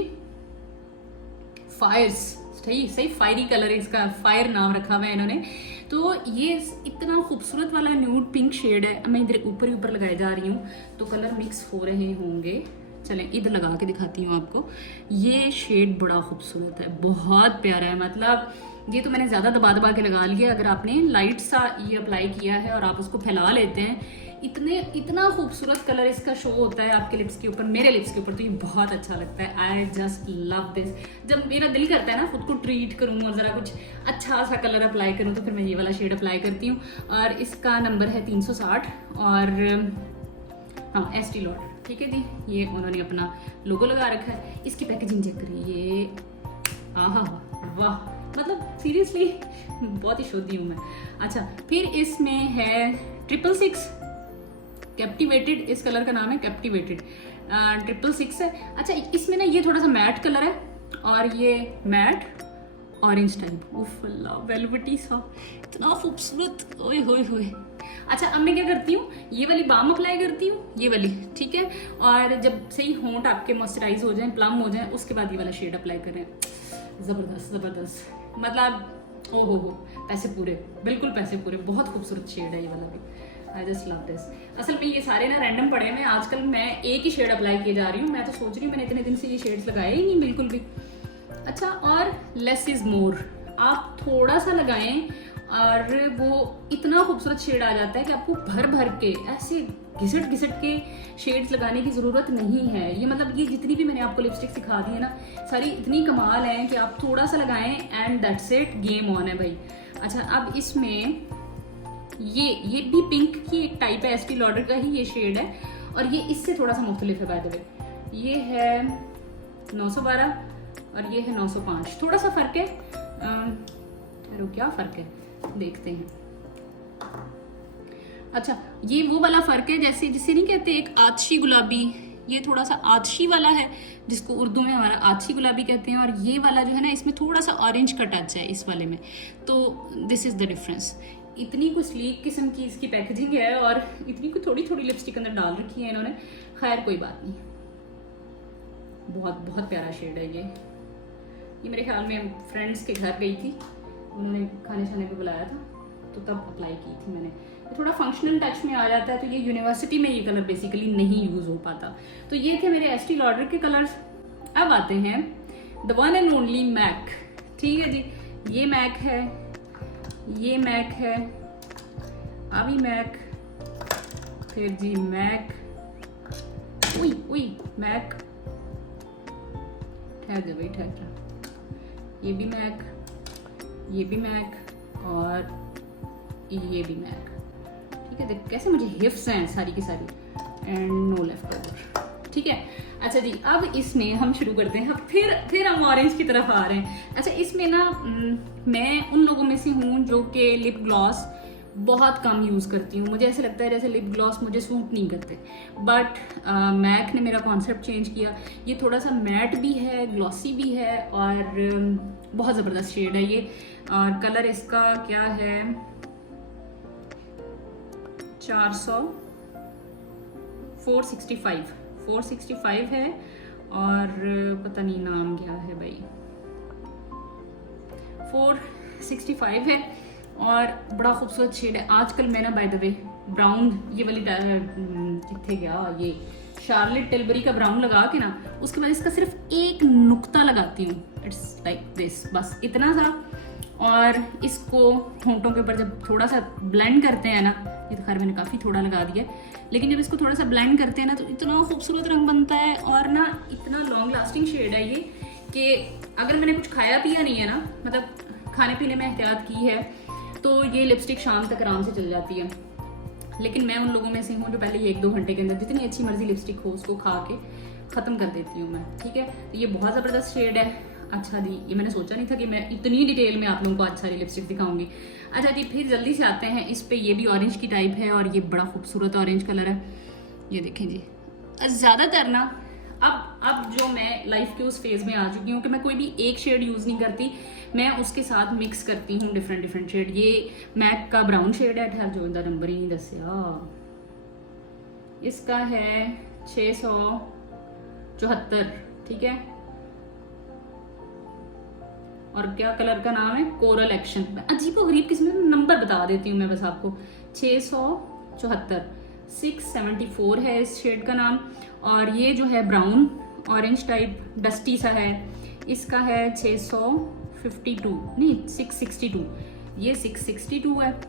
फायर्स, सही फायरी कलर है इसका, फायर नाम रखा हुआ है इन्होंने। तो ये इतना खूबसूरत वाला न्यूड पिंक शेड है, मैं इधर ऊपर ही ऊपर लगाए जा रही हूँ तो कलर मिक्स हो रहे होंगे, चलें इधर लगा के दिखाती हूँ आपको। ये शेड बड़ा खूबसूरत है, बहुत प्यारा है, मतलब ये तो मैंने ज़्यादा दबा दबा के लगा लिया। अगर आपने लाइट सा ये अप्लाई किया है और आप उसको फैला लेते हैं, इतना खूबसूरत कलर इसका शो होता है आपके लिप्स के ऊपर, मेरे लिप्स के ऊपर, तो ये बहुत अच्छा लगता है। I just love this. जब मेरा दिल करता है ना खुद को ट्रीट करूँ और ज़रा कुछ अच्छा सा कलर अप्लाई करूँ तो फिर मैं ये वाला शेड अप्लाई करती हूँ। और इसका नंबर है 360, और हाँ एस्टी लॉडर, ठीक है जी। ये उन्होंने अपना लोगो लगा रखा है। इसकी पैकेजिंग चेक करिए, ये आहा वाह, मतलब सीरियसली बहुत ही शोधी हूँ मैं। अच्छा, फिर इसमें है 666 कैप्टिवेटेड, इस कलर का नाम है कैप्टिवेटेड, 666 है। अच्छा, इसमें ना ये थोड़ा सा मैट कलर है और ये मैट ऑरेंज टाइप, उफ अल्लाह वेलवेटी सा, इतना खूबसूरत, ओए होए होए। अच्छा, अब मैं क्या करती हूँ, ये वाली बाम अप्लाई करती हूँ, ये वाली, ठीक है, और जब सही होंठ आपके मॉइस्चराइज हो जाए, प्लम हो जाए, उसके बाद ये वाला शेड अप्लाई करें। ज़बरदस्त ज़बरदस्त, मतलब ओ हो, पैसे पूरे, बिल्कुल पैसे पूरे, बहुत खूबसूरत शेड है ये वाला भी। I just love this. असल में ये सारे ना रैंडम पड़े हैं, आजकल मैं एक ही शेड अप्लाई किए जा रही हूँ। मैं तो सोच रही हूँ मैंने इतने दिन से ये शेड्स लगाए ही नहीं बिल्कुल भी। अच्छा, और लेस इज मोर, आप थोड़ा सा लगाएं और वो इतना खूबसूरत शेड आ जाता है कि आपको भर भर के ऐसे घिसट घिसट के शेड्स लगाने की ज़रूरत नहीं है। ये मतलब ये जितनी भी मैंने आपको लिपस्टिक सिखा दी है ना, सारी इतनी कमाल है कि आप थोड़ा सा लगाएं and that's it, game on है भाई। अच्छा, अब इसमें ये भी पिंक की एक टाइप है, एस्टी लॉडर का ही ये शेड है, और ये इससे थोड़ा सा मुख्तलिफ है बाय द वे। ये है 912 और ये है 905, थोड़ा सा फ़र्क है। ठहरो, क्या फ़र्क है देखते हैं। अच्छा, ये वो वाला फ़र्क है जैसे जिसे नहीं कहते एक आतशी गुलाबी, ये थोड़ा सा आतशी वाला है जिसको उर्दू में हमारा आतशी गुलाबी कहते हैं, और ये वाला जो है ना इसमें थोड़ा सा ऑरेंज का टच है इस वाले में। तो दिस इज़ द डिफरेंस। इतनी कुछ स्लीक किस्म की इसकी पैकेजिंग है और इतनी कुछ थोड़ी थोड़ी लिपस्टिक अंदर डाल रखी है इन्होंने। खैर कोई बात नहीं, बहुत बहुत प्यारा शेड है ये, ये मेरे ख्याल में फ्रेंड्स के घर गई थी, उन्होंने खाने शाने पे बुलाया था तो तब अप्लाई की थी मैंने। थोड़ा फंक्शनल टच में आ जाता है, तो ये यूनिवर्सिटी में ये कलर बेसिकली नहीं यूज़ हो पाता। तो ये थे मेरे एस्टी लॉडर के कलर्स। अब आते हैं the one and only MAC. ठीक है जी, ये मैक है, ये मैक है, अभी मैक, फिर जी मैक, उई उई मैक, ठहर जा भाई ठहर जा, ये भी मैक, ये भी मैक और ये भी मैक। ठीक है, देख कैसे मुझे हिफ्स हैं सारी की सारी, एंड नो लेफ्ट ओवर। ठीक है, अच्छा जी, अब इसमें हम शुरू करते हैं। फिर हम ऑरेंज की तरफ आ रहे हैं। अच्छा, इसमें ना मैं उन लोगों में से हूँ जो कि लिप ग्लॉस बहुत कम यूज़ करती हूँ। मुझे ऐसे लगता है जैसे लिप ग्लॉस मुझे सूट नहीं करते, बट मैक ने मेरा कॉन्सेप्ट चेंज किया। ये थोड़ा सा मैट भी है, ग्लॉसी भी है और बहुत ज़बरदस्त शेड है ये। और कलर इसका क्या है, 465 है और पता नहीं नाम क्या है भाई, 465 है और बड़ा खूबसूरत शेड है। आजकल मैं ना बाय द वे ब्राउन, ये वाली कितने गया, ये शार्लेट टिलबरी का ब्राउन लगा के ना, उसके बाद इसका सिर्फ एक नुक्ता लगाती हूँ, इट्स लाइक दिस, बस इतना सा। और इसको होंठों के ऊपर जब थोड़ा सा ब्लेंड करते हैं ना, ये तो खैर मैंने काफ़ी थोड़ा लगा दिया, लेकिन जब इसको थोड़ा सा ब्लेंड करते हैं ना तो इतना खूबसूरत रंग बनता है और ना इतना लॉन्ग लास्टिंग शेड है ये कि अगर मैंने कुछ खाया पिया नहीं है ना, मतलब खाने पीने में एहतियात की है, तो ये लिपस्टिक शाम तक आराम से चल जाती है। लेकिन मैं उन लोगों में से हूँ जो पहले 1-2 घंटे के अंदर जितनी अच्छी मर्जी लिपस्टिक हो उसको खा के ख़त्म कर देती हूँ मैं। ठीक है, तो ये बहुत ज़बरदस्त शेड है। अच्छा जी, ये मैंने सोचा नहीं था कि मैं इतनी डिटेल में आप लोगों को आज सारी लिपस्टिक दिखाऊंगी। अच्छा जी, फिर जल्दी से आते हैं इस पे। ये भी ऑरेंज की टाइप है और ये बड़ा खूबसूरत ऑरेंज कलर है, ये देखें जी। ज़्यादातर ना अब जो मैं लाइफ के उस फेज़ में आ चुकी हूँ कि मैं कोई भी एक शेड यूज़ नहीं करती, मैं उसके साथ मिक्स करती हूँ डिफरेंट शेड। ये मैक का ब्राउन शेड है, ठहर जो इनका नंबर ही नहीं दसिया, इसका है 674। ठीक है, और क्या कलर का नाम है, कोरल एक्शन। अजीबो गरीब किस्म में नंबर बता देती हूँ मैं बस आपको, 674, 674 है इस शेड का नाम। और ये जो है ब्राउन ऑरेंज टाइप डस्टी सा है, इसका है 652, नहीं 662, ये 662 है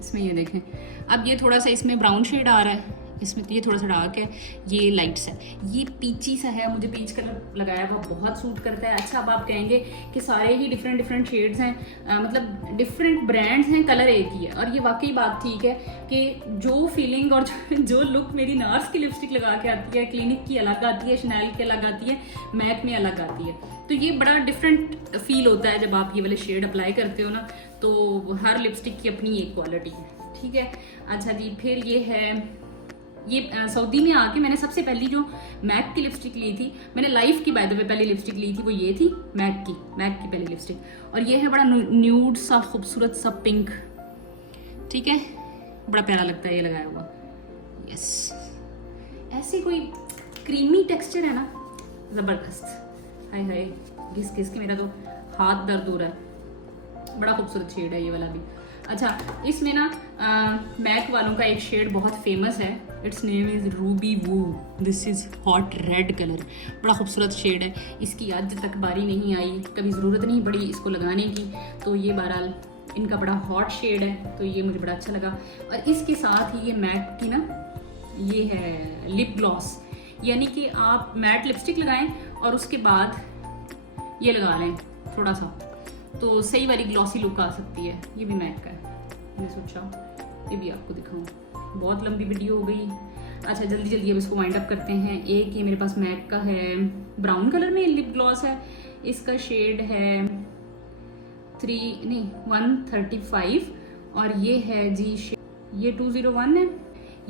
इसमें। ये देखें, अब ये थोड़ा सा इसमें ब्राउन शेड आ रहा है, इसमें तो ये थोड़ा सा डार्क है, ये लाइट्स है, ये पीची सा है, मुझे पीच कलर लगाया हुआ बहुत सूट करता है। अच्छा, अब आप कहेंगे कि सारे ही डिफरेंट शेड्स हैं, मतलब डिफरेंट ब्रांड्स हैं, कलर एक ही है। और ये वाकई बात ठीक है कि जो फीलिंग और जो लुक मेरी नार्स की लिपस्टिक लगा के आती है, क्लिनिक की अलग आती है, शनैल की अलग आती है, मैक में अलग आती है, तो ये बड़ा डिफरेंट फील होता है जब आप ये वाले शेड अप्लाई करते हो ना। तो हर लिपस्टिक की अपनी एक क्वालिटी है। ठीक है, अच्छा जी, फिर ये है, ये सऊदी में आके मैंने सबसे पहली जो मैक की लिपस्टिक ली थी, मैंने लाइफ की बाय द वे पहली लिपस्टिक ली थी, वो ये थी मैक की पहली लिपस्टिक। और ये है बड़ा न्यूड सा खूबसूरत सा पिंक। ठीक है, बड़ा प्यारा लगता है ये लगाया हुआ। यस, ऐसे कोई क्रीमी टेक्सचर है ना, ज़बरदस्त। हाय हाय, घिस घिस के मेरा तो हाथ दर्द हो रहा है। बड़ा खूबसूरत शेड है ये वाला भी। अच्छा, इसमें ना मैक वालों का एक शेड बहुत फेमस है, its name is Ruby Woo. This is hot red colour, बड़ा खूबसूरत शेड है। इसकी आज तक बारी नहीं आई, कभी ज़रूरत नहीं पड़ी इसको लगाने की, तो ये बहरहाल इनका बड़ा हॉट शेड है, तो ये मुझे बड़ा अच्छा लगा। और इसके साथ ही ये मैक की ना, ये है लिप ग्लॉस, यानी कि आप मैट लिपस्टिक लगाएं और उसके बाद ये लगा लें थोड़ा सा, तो सही वाली ग्लॉसी लुक आ सकती है। ये भी मैक का है, मैंने सोचा ये भी आपको दिखाऊं। बहुत लंबी वीडियो हो गई। अच्छा, जल्दी अब इसको वाइंड अप करते हैं। एक ये मेरे पास मैक का है, ब्राउन कलर में लिप ग्लॉस है, इसका शेड है 135 और ये है जी ये 201 है।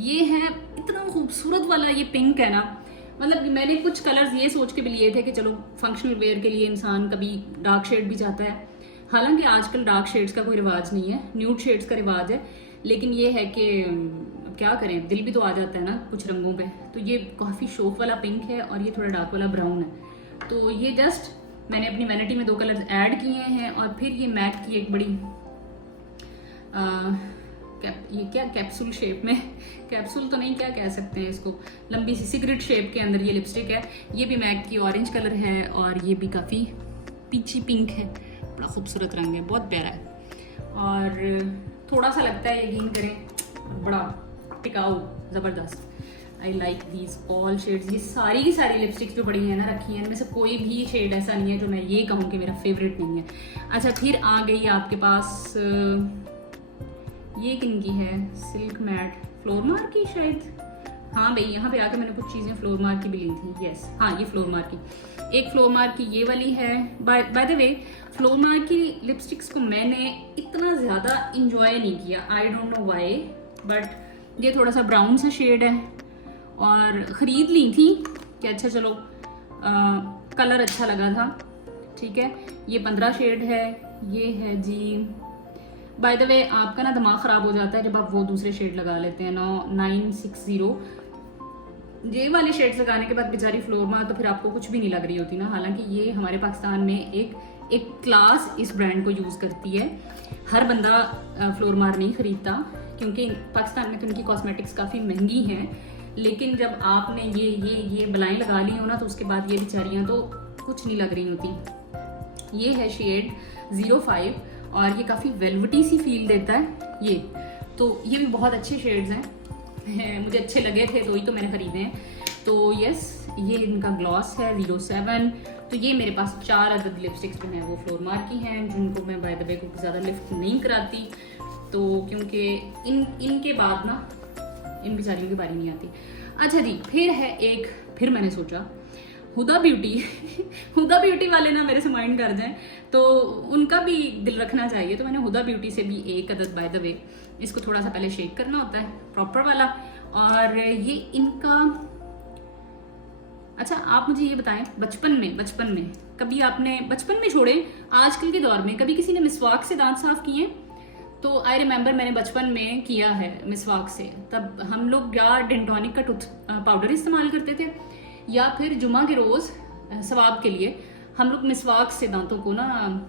ये है इतना खूबसूरत वाला, ये पिंक है ना, मतलब मैंने कुछ कलर्स ये सोच के भी लिए थे कि चलो फंक्शनल वेयर के लिए इंसान कभी डार्क शेड भी चाहता है। हालांकि आजकल डार्क शेड्स का कोई रिवाज नहीं है, न्यूड शेड्स का रिवाज है, लेकिन ये है कि क्या करें, दिल भी तो आ जाता है ना कुछ रंगों पे। तो ये काफ़ी शौक वाला पिंक है और ये थोड़ा डार्क वाला ब्राउन है। तो ये जस्ट मैंने अपनी वैनिटी में 2 कलर्स ऐड किए हैं। और फिर ये मैक की एक बड़ी ये क्या कैप्सूल शेप में, कैप्सूल तो नहीं, क्या कह सकते हैं इसको, लंबी सी सिगरेट शेप के अंदर ये लिपस्टिक है। ये भी मैक की ऑरेंज कलर है और ये भी काफ़ी पीची पिंक है, बड़ा खूबसूरत रंग है, बहुत प्यारा है। और थोड़ा सा लगता है, यकीन करें, बड़ा टिकाऊ, ज़बरदस्त। I like these all shades. ये सारी की सारी लिपस्टिक्स जो बड़ी है ना रखी है, इनमें से कोई भी शेड ऐसा नहीं है जो मैं ये कहूँ कि मेरा फेवरेट नहीं है। अच्छा, फिर आ गई आपके पास ये किनकी है, सिल्क मैट, फ्लोर मार्क की शायद। हाँ भाई, यहाँ पे आकर मैंने कुछ चीज़ें फ्लोर मार्क की भी ली थी। यस, हाँ, ये फ्लोर मार्क की, एक फ्लोर मार्क की ये वाली है। By the way, floor mark की लिपस्टिक्स को मैंने इतना ज़्यादा इंजॉय नहीं किया, I don't know why, but ये थोड़ा सा ब्राउन सा शेड है और ख़रीद ली थी कि अच्छा चलो कलर अच्छा लगा था, ठीक है। ये 15 शेड है, ये है जी। बाय द वे, आपका ना दिमाग ख़राब हो जाता है जब आप वो दूसरे शेड लगा लेते हैं ना, 960। ये वाले शेड्स लगाने के बाद बेचारी फ्लोर मार्क तो फिर आपको कुछ भी नहीं लग रही होती ना। हालांकि ये हमारे पाकिस्तान में एक क्लास इस ब्रांड को यूज़ करती है। हर बंदा फ्लोर मार्क नहीं खरीदता क्योंकि पाकिस्तान में तो उनकी कॉस्मेटिक्स काफ़ी महंगी हैं। लेकिन जब आपने ये बलाएं लगा ली हो ना, तो उसके बाद ये बेचारियाँ तो कुछ नहीं लग रही होती। ये है शेड 05 और ये काफ़ी वेलवेटी सी फील देता है ये, तो ये भी बहुत अच्छे शेड्स हैं। मुझे अच्छे लगे थे तो ही तो मैंने खरीदे हैं। तो यस, ये इनका ग्लॉस है 07। तो ये मेरे पास 4 अदद लिपस्टिक्स जो हैं वो फ्लोर मार्क की हैं, जिनको मैं बाय द वे को ज़्यादा लिफ्ट नहीं कराती, तो क्योंकि इनके बाद ना इन बेचारियों की बारी नहीं आती। अच्छा जी, फिर मैंने सोचा हुदा ब्यूटी वाले ना मेरे से माइंड कर जाएं, तो उनका भी दिल रखना चाहिए। तो मैंने हुदा ब्यूटी से भी एक अदद, बाय द वे, इसको थोड़ा सा पहले शेक करना होता है प्रॉपर वाला। और ये इनका, अच्छा आप मुझे ये बताएं, बचपन में कभी आपने, बचपन में छोड़े आजकल के दौर में, कभी किसी ने मिसवाक से दांत साफ किए? तो आई रिमेंबर मैंने बचपन में किया है मिसवाक से। तब हम लोग या डेंटोनिक का टूथ पाउडर इस्तेमाल करते थे, या फिर जुमा के रोज़ सवाब के लिए हम लोग मिसवाक से दांतों को ना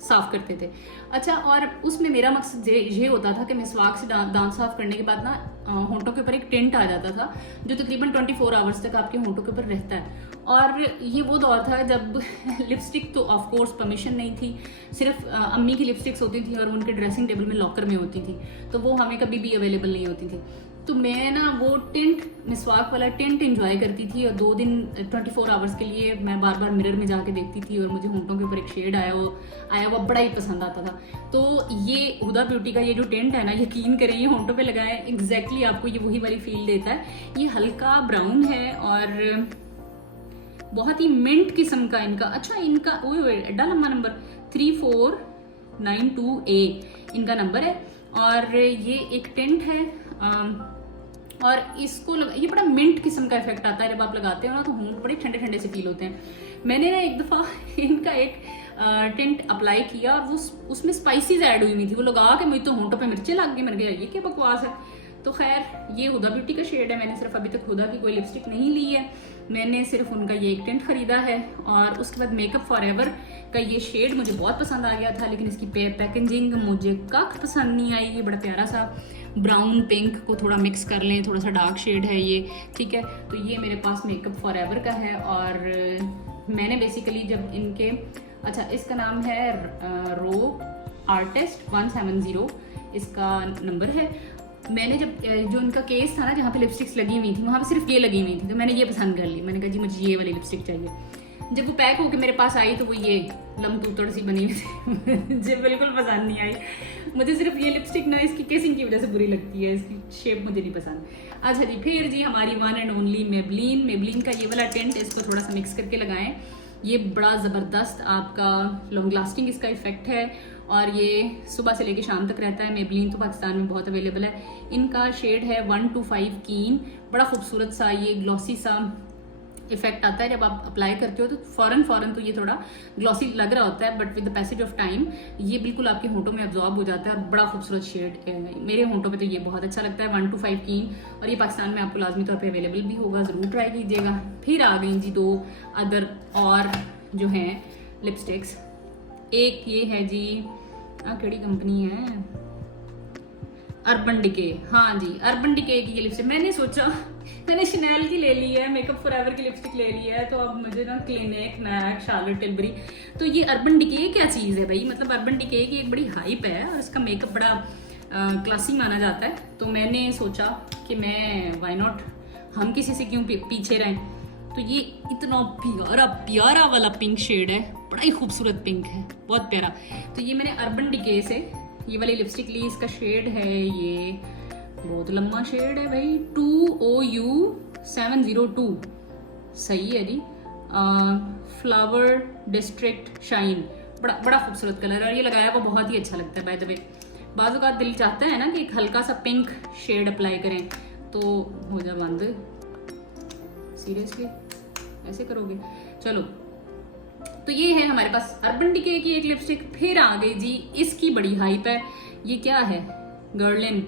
साफ करते थे। अच्छा, और उसमें मेरा मकसद ये होता था कि मिसवाक से दांत साफ करने के बाद ना होंठों के ऊपर एक टिंट आ जाता था जो तकरीबन 24 आवर्स तक आपके होंठों के ऊपर रहता है। और ये वो दौर था जब लिपस्टिक तो ऑफ कोर्स परमिशन नहीं थी, सिर्फ अम्मी की लिपस्टिक्स होती थी और उनके ड्रेसिंग टेबल में लॉकर में होती थी, तो वो हमें कभी भी अवेलेबल नहीं होती थी। तो मैं ना वो टिंट, मिसवाक वाला टिंट एंजॉय करती थी, और 2 दिन 24 आवर्स के लिए मैं बार बार मिरर में जाके देखती थी और मुझे होंठों के ऊपर एक शेड आया हुआ बड़ा ही पसंद आता था। तो ये हुदा ब्यूटी का ये जो टिंट है ना, यकीन करें, ये होंठों पे लगाएं, एग्जैक्टली आपको ये वही वाली फील देता है। ये हल्का ब्राउन है और बहुत ही मिंट किस्म का इनका, अच्छा इनका एड्डा लंबा नंबर 3492A इनका नंबर है। और ये एक टिंट है और इसको ये बड़ा मिंट किस्म का इफेक्ट आता है जब आप लगाते हो ना, तो होंठ बड़े ठंडे ठंडे से फील होते हैं। मैंने ना एक दफ़ा इनका एक टिंट अप्लाई किया और वो उसमें स्पाइसेस ऐड हुई थी, वो लगा के मुझे तो होंठों पे मिर्चें लग गई। मैंने कहा ये क्या बकवास है। तो खैर, ये हुदा ब्यूटी का शेड है। मैंने सिर्फ अभी तक हुदा की कोई लिपस्टिक नहीं ली है, मैंने सिर्फ उनका ये एक टिंट खरीदा है। और उसके बाद मेकअप फॉरएवर का ये शेड मुझे बहुत पसंद आ गया था, लेकिन इसकी पैकेजिंग मुझे कख पसंद नहीं आई। ये बड़ा प्यारा सा ब्राउन पिंक को थोड़ा मिक्स कर लें, थोड़ा सा डार्क शेड है ये, ठीक है। तो ये मेरे पास मेकअप फॉरएवर का है। और मैंने बेसिकली जब इनके, अच्छा इसका नाम है रो आर्टिस्ट 170 इसका नंबर है। मैंने जब जो इनका केस था ना जहाँ पे लिपस्टिक्स लगी हुई थी, वहाँ पे सिर्फ ये लगी हुई थी, तो मैंने ये पसंद कर ली। मैंने कहा जी मुझे ये वाली लिपस्टिक चाहिए। जब वो पैक होकर मेरे पास आई तो वो ये लमतूतड़ सी बनी हुई थी मुझे बिल्कुल पसंद नहीं आई। मुझे सिर्फ ये लिपस्टिक ना इसकी केसिंग की वजह से बुरी लगती है, इसकी शेप मुझे नहीं पसंद। अच्छा जी, फिर जी हमारी वन एंड ओनली मेबलिन का ये वाला टिंट, इसको थोड़ा सा मिक्स करके लगाएं। ये बड़ा ज़बरदस्त आपका लॉन्ग लास्टिंग इसका इफेक्ट है और ये सुबह से लेके शाम तक रहता है। मेबलिन तो पाकिस्तान में बहुत अवेलेबल है। इनका शेड है 125 कीन, बड़ा खूबसूरत सा ये ग्लॉसी सा इफेक्ट आता है जब आप अप्लाई करते हो, तो फौरन तो ये थोड़ा ग्लॉसी लग रहा होता है, but with the passage of time ये बिल्कुल आपके होंठों में अब्जॉर्ब हो जाता है और बड़ा खूबसूरत शेड है। मेरे होंठों पे तो ये बहुत अच्छा लगता है 125 कीन, और ये पाकिस्तान में आपको लाजमी तौर पे अवेलेबल भी होगा, ज़रूर ट्राई कीजिएगा। फिर आ गई जी 2 अदर और जो हैं लिपस्टिक्स। एक ये है जी, केड़ी कंपनी है, अर्बन डिके। हाँ जी, अर्बन डिके की ये लिपस्टिक मैंने सोचा, मैंने शनैल की ले ली है, मेकअप फॉरएवर की लिपस्टिक ले ली है, तो अब मुझे ना क्लिनिक, मैक, शार्लोट टिलबरी, तो ये अर्बन डिके क्या चीज़ है भाई, मतलब अर्बन डिके की एक बड़ी हाइप है और इसका मेकअप बड़ा क्लासी माना जाता है। तो मैंने सोचा कि मैं व्हाई नॉट, हम किसी से क्यों पीछे रहें। तो ये इतना प्यारा प्यारा वाला पिंक शेड है, बड़ा ही खूबसूरत पिंक है, बहुत प्यारा। तो ये मैंने अर्बन डिके से ये वाली लिपस्टिक ली। इसका शेड है, ये बहुत लंबा शेड है भाई, 2OU702, सही है जी। फ्लावर डिस्ट्रिक्ट शाइन, बड़ा बड़ा खूबसूरत कलर है और ये लगाया हुआ बहुत ही अच्छा लगता है। बाय द वे बाजू का दिल चाहता है ना कि एक हल्का सा पिंक शेड अप्लाई करें, तो हो जा बंद, सीरियसली ऐसे करोगे, चलो। तो ये है हमारे पास अर्बन डिके की एक लिपस्टिक। फिर आ गई जी, इसकी बड़ी हाइप है, ये क्या है, गर्लिन,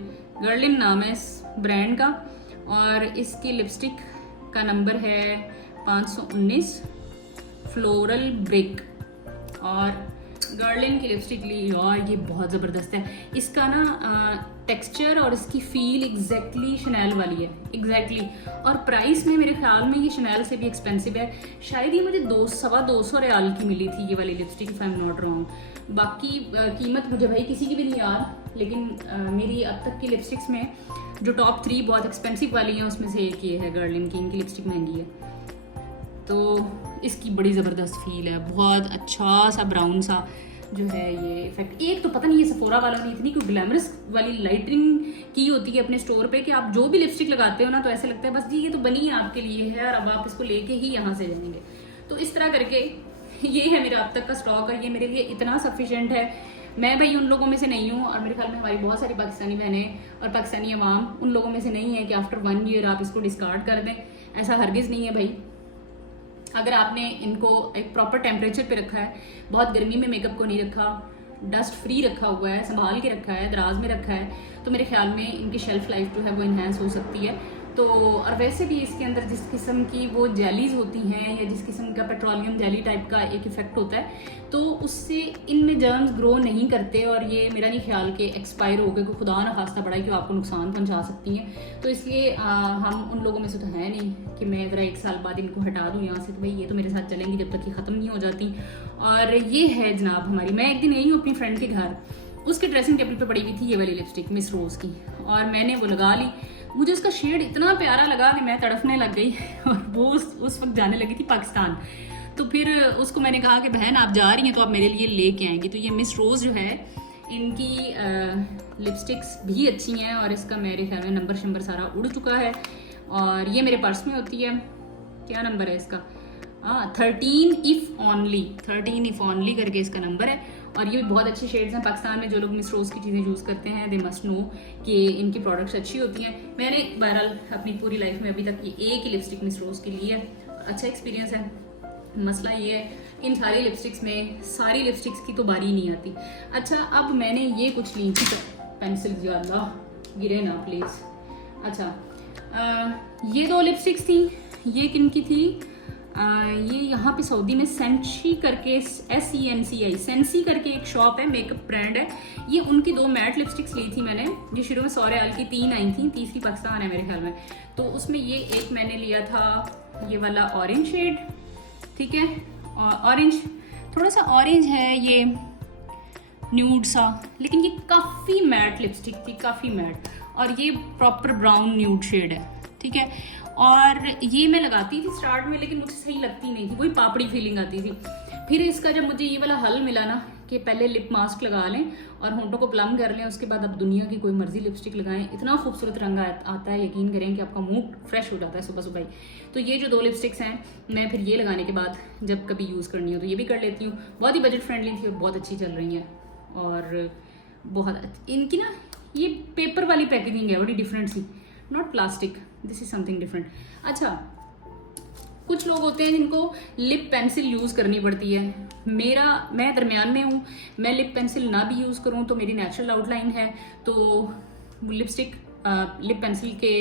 गर्लिन नाम है इस ब्रांड का, और इसकी लिपस्टिक का नंबर है 519 फ्लोरल ब्रिक। और गर्लिन की लिपस्टिक ली और ये बहुत ज़बरदस्त है। इसका ना टेक्सचर और इसकी फील एग्जैक्टली शनैल वाली है, एग्जैक्टली। और प्राइस में मेरे ख्याल में ये शनैल से भी एक्सपेंसिव है। शायद ये मुझे 200-225 रियाल की मिली थी ये वाली lipstick, if I am not wrong. बाकी कीमत मुझे भाई किसी की भी नहीं याद, लेकिन मेरी अब तक की लिपस्टिक्स में जो टॉप 3 बहुत एक्सपेंसिव वाली हैं उसमें से एक ये है गर्लिन की, इनकी लिपस्टिक महंगी है। तो इसकी बड़ी ज़बरदस्त फील है, बहुत अच्छा सा ब्राउन सा जो है ये इफेक्ट। एक तो पता नहीं ये सफोरा वालों ने इतनी कोई ग्लैमरस वाली लाइटिंग की होती है अपने स्टोर पे कि आप जो भी लिपस्टिक लगाते हो ना तो ऐसे लगता है बस जी ये तो बनी है आपके लिए है और अब आप इसको लेके ही यहाँ से जाएंगे। तो इस तरह करके ये है मेरा अब तक का स्टॉक और ये मेरे लिए इतना सफिशिएंट है। मैं भाई उन लोगों में से नहीं हूँ और मेरे ख्याल में हमारी बहुत सारी पाकिस्तानी बहनें और पाकिस्तानी अवाम उन लोगों में से नहीं है कि आफ्टर 1 ईयर आप इसको डिस्कार्ड कर दें, ऐसा हरगिज़ नहीं है भाई। अगर आपने इनको एक प्रॉपर टेम्परेचर पे रखा है, बहुत गर्मी में मेकअप को नहीं रखा, डस्ट फ्री रखा हुआ है, संभाल के रखा है, दराज में रखा है, तो मेरे ख्याल में इनकी शेल्फ लाइफ जो है वो इन्हेंस हो सकती है। तो और वैसे भी इसके अंदर जिस किस्म की वो जेलीज होती हैं या जिस किस्म का पेट्रोलियम जेली टाइप का एक इफेक्ट होता है, तो उससे इनमें जर्म्स ग्रो नहीं करते और ये मेरा नहीं ख्याल कि एक्सपायर हो गए, कोई खुदा ना खास्ता बड़ा कि आपको नुकसान पहुंचा सकती हैं। तो इसलिए हम उन लोगों में से तो है नहीं कि मैं ज़रा 1 साल बाद इनको हटा दूँ यहाँ से, तो भाई ये तो मेरे साथ चलेंगी जब तक ये ख़त्म नहीं हो जाती। और ये है जनाब हमारी, मैं एक दिन आई हूँ अपनी फ्रेंड के घर, उसके ड्रेसिंग टेबल पे पड़ी हुई थी ये वाली लिपस्टिक मिस रोज़ की, और मैंने वो लगा ली। मुझे उसका शेड इतना प्यारा लगा कि मैं तड़फने लग गई और वो उस वक्त जाने लगी थी पाकिस्तान। तो फिर उसको मैंने कहा कि बहन आप जा रही हैं तो आप मेरे लिए लेके आएंगी। तो ये मिस रोज़ जो है इनकी लिपस्टिक्स भी अच्छी हैं और इसका मेरे ख्याल में नंबर शंबर सारा उड़ चुका है और ये मेरे पर्स में होती है। क्या नंबर है इसका? 13 इफ ऑनली करके इसका नंबर है। और ये भी बहुत अच्छी शेड्स हैं। पाकिस्तान में जो लोग मिस रोज़ की चीज़ें यूज़ करते हैं दे मस्ट नो कि इनकी प्रोडक्ट्स अच्छी होती हैं। मैंने बहरहाल अपनी पूरी लाइफ में अभी तक ये एक ही लिपस्टिक मिस रोज़ की ली है, अच्छा एक्सपीरियंस है। मसला ये है इन सारी लिपस्टिक्स में सारी लिपस्टिक्स की तो बारी नहीं आती। अच्छा, अब मैंने ये कुछ ली थी पेंसिल, ज़्यादा गिरे ना प्लीज़। अच्छा, ये 2 लिपस्टिक्स थी, ये किन की थी? ये यहाँ पे सऊदी में सेंसी करके SENCI सेंसी करके एक शॉप है, मेकअप ब्रांड है। ये उनकी 2 मैट लिपस्टिक्स ली थी मैंने, जो शुरू में 100 रियाल की 3 आई थी, तीसरी पाकिस्तान है मेरे ख्याल में। तो उसमें ये एक मैंने लिया था ये वाला ऑरेंज शेड, ठीक है, ऑरेंज थोड़ा सा ऑरेंज है, ये न्यूड सा, लेकिन ये काफ़ी मैट लिपस्टिक थी, काफ़ी मैट, और ये प्रॉपर ब्राउन न्यूड शेड है, ठीक है। और ये मैं लगाती थी स्टार्ट में, लेकिन मुझे सही लगती नहीं थी, वही पापड़ी फीलिंग आती थी। फिर इसका जब मुझे ये वाला हल मिला ना कि पहले लिप मास्क लगा लें और होंठों को प्लम कर लें, उसके बाद आप दुनिया की कोई मर्जी लिपस्टिक लगाएं, इतना खूबसूरत रंग आता है, यकीन करें कि आपका मूड फ्रेश हो जाता है सुबह सुबह ही। तो ये जो 2 लिपस्टिक्स हैं, मैं फिर ये लगाने के बाद जब कभी यूज़ करनी हो तो ये भी कर लेती हूँ। बहुत ही बजट फ्रेंडली थी और बहुत अच्छी चल रही हैं। और बहुत इनकी ना ये पेपर वाली पैकेजिंग है, बड़ी डिफरेंट सी, not plastic, this is something different. अच्छा, कुछ लोग होते हैं जिनको लिप पेंसिल यूज़ करनी पड़ती है। मैं दरमियान में हूँ, मैं लिप पेंसिल ना भी यूज़ करूँ तो मेरी नेचुरल आउटलाइन है, तो लिप पेंसिल के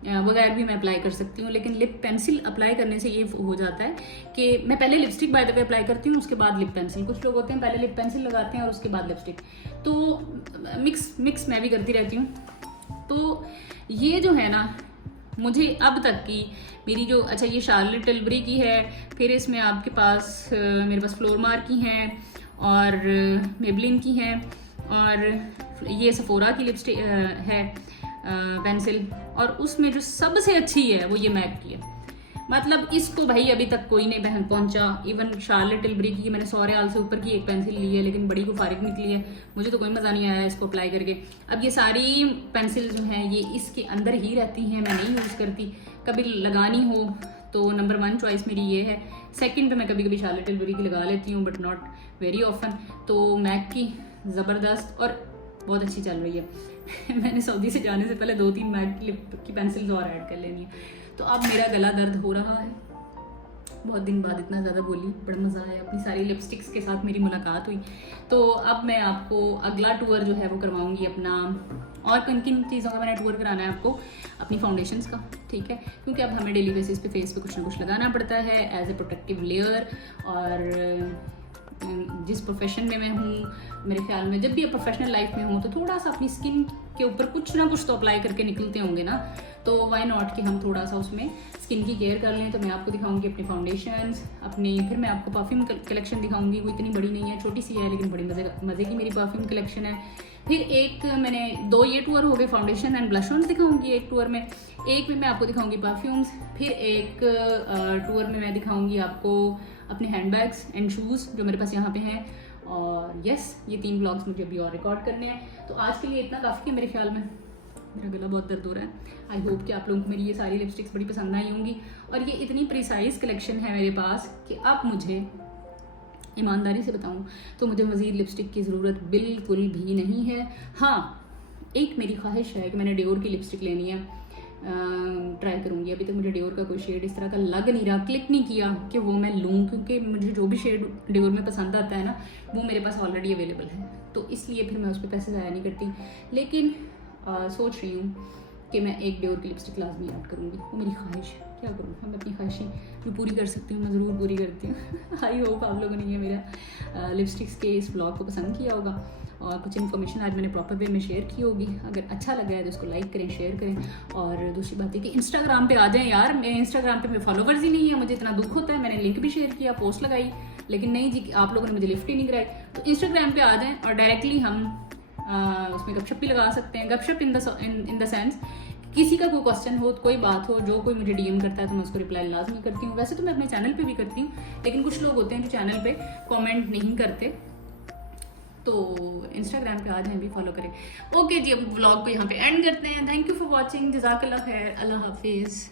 वगैरह भी मैं अप्लाई कर सकती हूँ। लेकिन लिप पेंसिल अप्लाई करने से ये हो जाता है कि मैं पहले lipstick by the way apply करती हूँ, उसके बाद लिप पेंसिल। कुछ लोग होते हैं पहले लिप पेंसिल लगाते हैं और उसके बाद लिपस्टिक, तो मिक्स मैं भी करती रहती हूँ। तो ये जो है ना, मुझे अब तक की मेरी जो, अच्छा ये शार्लेट टिल्बरी की है, फिर इसमें आपके पास मेरे पास फ्लोरमार की हैं और मेबलिन की हैं, और ये सफोरा की लिपस्टिक है पेंसिल, और उसमें जो सबसे अच्छी है वो ये मैक की है। मतलब इसको भाई अभी तक कोई नहीं पहुंचा। इवन शार्लेट टिल्बरी की मैंने 100 रियाल से ऊपर की एक पेंसिल ली है, लेकिन बड़ी को फारिग निकली है, मुझे तो कोई मज़ा नहीं आया इसको अप्लाई करके। अब ये सारी पेंसिल जो हैं ये इसके अंदर ही रहती हैं, मैं नहीं यूज़ करती। कभी लगानी हो तो नंबर 1 चॉइस मेरी ये है। सेकंड पे मैं कभी कभी शार्लेट टिल्बरी की लगा लेती हूँ, बट नॉट वेरी ऑफन। तो मैक की ज़बरदस्त और बहुत अच्छी चल रही है। मैंने सऊदी से जाने से पहले 2-3 मैक की पेंसिल्स और ऐड कर लेनी है। तो अब मेरा गला दर्द हो रहा है, बहुत दिन बाद इतना ज़्यादा बोली, बड़ा मज़ा आया, अपनी सारी लिपस्टिक्स के साथ मेरी मुलाकात हुई। तो अब मैं आपको अगला टूर जो है वो करवाऊंगी अपना, और किन किन चीज़ों का मैंने टूर कराना है आपको, अपनी फाउंडेशंस का, ठीक है, क्योंकि अब हमें डेली बेसिस पे फेस पे कुछ ना कुछ लगाना पड़ता है एज ए प्रोटेक्टिव लेयर। और जिस प्रोफेशन में मैं हूँ, मेरे ख्याल में जब भी आप प्रोफेशनल लाइफ में हूँ तो थोड़ा सा अपनी स्किन के ऊपर कुछ ना कुछ तो अप्लाई करके निकलते होंगे ना, तो वाई नॉट कि हम थोड़ा सा उसमें स्किन की केयर कर लें। तो मैं आपको दिखाऊंगी अपनी फाउंडेशंस, फिर मैं आपको परफ्यूम कलेक्शन दिखाऊंगी। वो इतनी बड़ी नहीं है, छोटी सी है, लेकिन बड़ी मज़े की मेरी परफ्यूम कलेक्शन है। फिर एक मैंने 2 ये टूर हो गए, फाउंडेशन एंड ब्लश ऑन दिखाऊंगी एक टूर में, एक में मैं आपको दिखाऊंगी परफ्यूम्स, फिर एक टूर में मैं दिखाऊंगी आपको अपने हैंडबैग्स एंड शूज़ जो मेरे पास यहाँ पे हैं। और यस, ये 3 ब्लॉग्स मुझे अभी और रिकॉर्ड करने हैं। तो आज के लिए इतना काफ़ी है मेरे ख्याल में। मेरा गला बहुत दर्द हो रहा है। आई होप कि आप लोगों को मेरी ये सारी लिपस्टिक्स बड़ी पसंद आई होंगी, और ये इतनी प्रिसाइज कलेक्शन है मेरे पास कि अब मुझे ईमानदारी से बताऊं तो मुझे मज़ीद लिपस्टिक की ज़रूरत बिल्कुल भी नहीं है। हाँ, एक मेरी ख्वाहिश है कि मैंने डियोर की लिपस्टिक लेनी है, ट्राई करूँगी। अभी तक मुझे डियोर का कोई शेड इस तरह का लग नहीं रहा, क्लिक नहीं किया कि वो मैं लूँ, क्योंकि मुझे जो भी शेड डियोर में पसंद आता है ना, वो मेरे पास ऑलरेडी अवेलेबल है, तो इसलिए फिर मैं उस पर पैसे ज़ाया नहीं करती। लेकिन सोच रही हूँ कि मैं एक डियोर की लिपस्टिक लाजमी ऐड करूँगी, वो मेरी ख्वाहिश है। क्या करूँ, मैं अपनी ख्वाहिशें जो पूरी कर सकती हूँ मैं ज़रूर पूरी करती हूँ। आई होप आप लोगों ने ये मेरा लिपस्टिक्स के इस ब्लॉग को पसंद किया होगा, और कुछ इन्फॉर्मेशन आज मैंने प्रॉपर वे में शेयर की होगी। अगर अच्छा लगा है तो इसको लाइक करें, शेयर करें। और दूसरी बात है कि इंस्टाग्राम पे आ जाएं यार, मेरे इंस्टाग्राम पे मेरे फॉलोवर्स ही नहीं है, मुझे इतना दुख होता है। मैंने लिंक भी शेयर किया, पोस्ट लगाई, लेकिन नहीं जी, आप लोगों ने मुझे लिफ्ट ही नहीं कराई। तो इंस्टाग्राम पे आ जाएं और डायरेक्टली हम उसमें गपशप भी लगा सकते हैं। गपशप इन द सेंस, किसी का कोई क्वेश्चन हो, कोई बात हो, जो कोई मुझे डीएम करता है तो मैं उसको रिप्लाई लाजमी करती हूँ। वैसे तो मैं अपने चैनल पे भी करती हूँ, लेकिन कुछ लोग होते हैं जो चैनल पे कमेंट नहीं करते, तो इंस्टाग्राम पे आ जाएं, भी फॉलो करें। ओके जी, अब व्लॉग को यहाँ पे एंड करते हैं। थैंक यू फॉर वॉचिंग, जज़ाकल्लाह खैर, अल्लाह हाफिज़।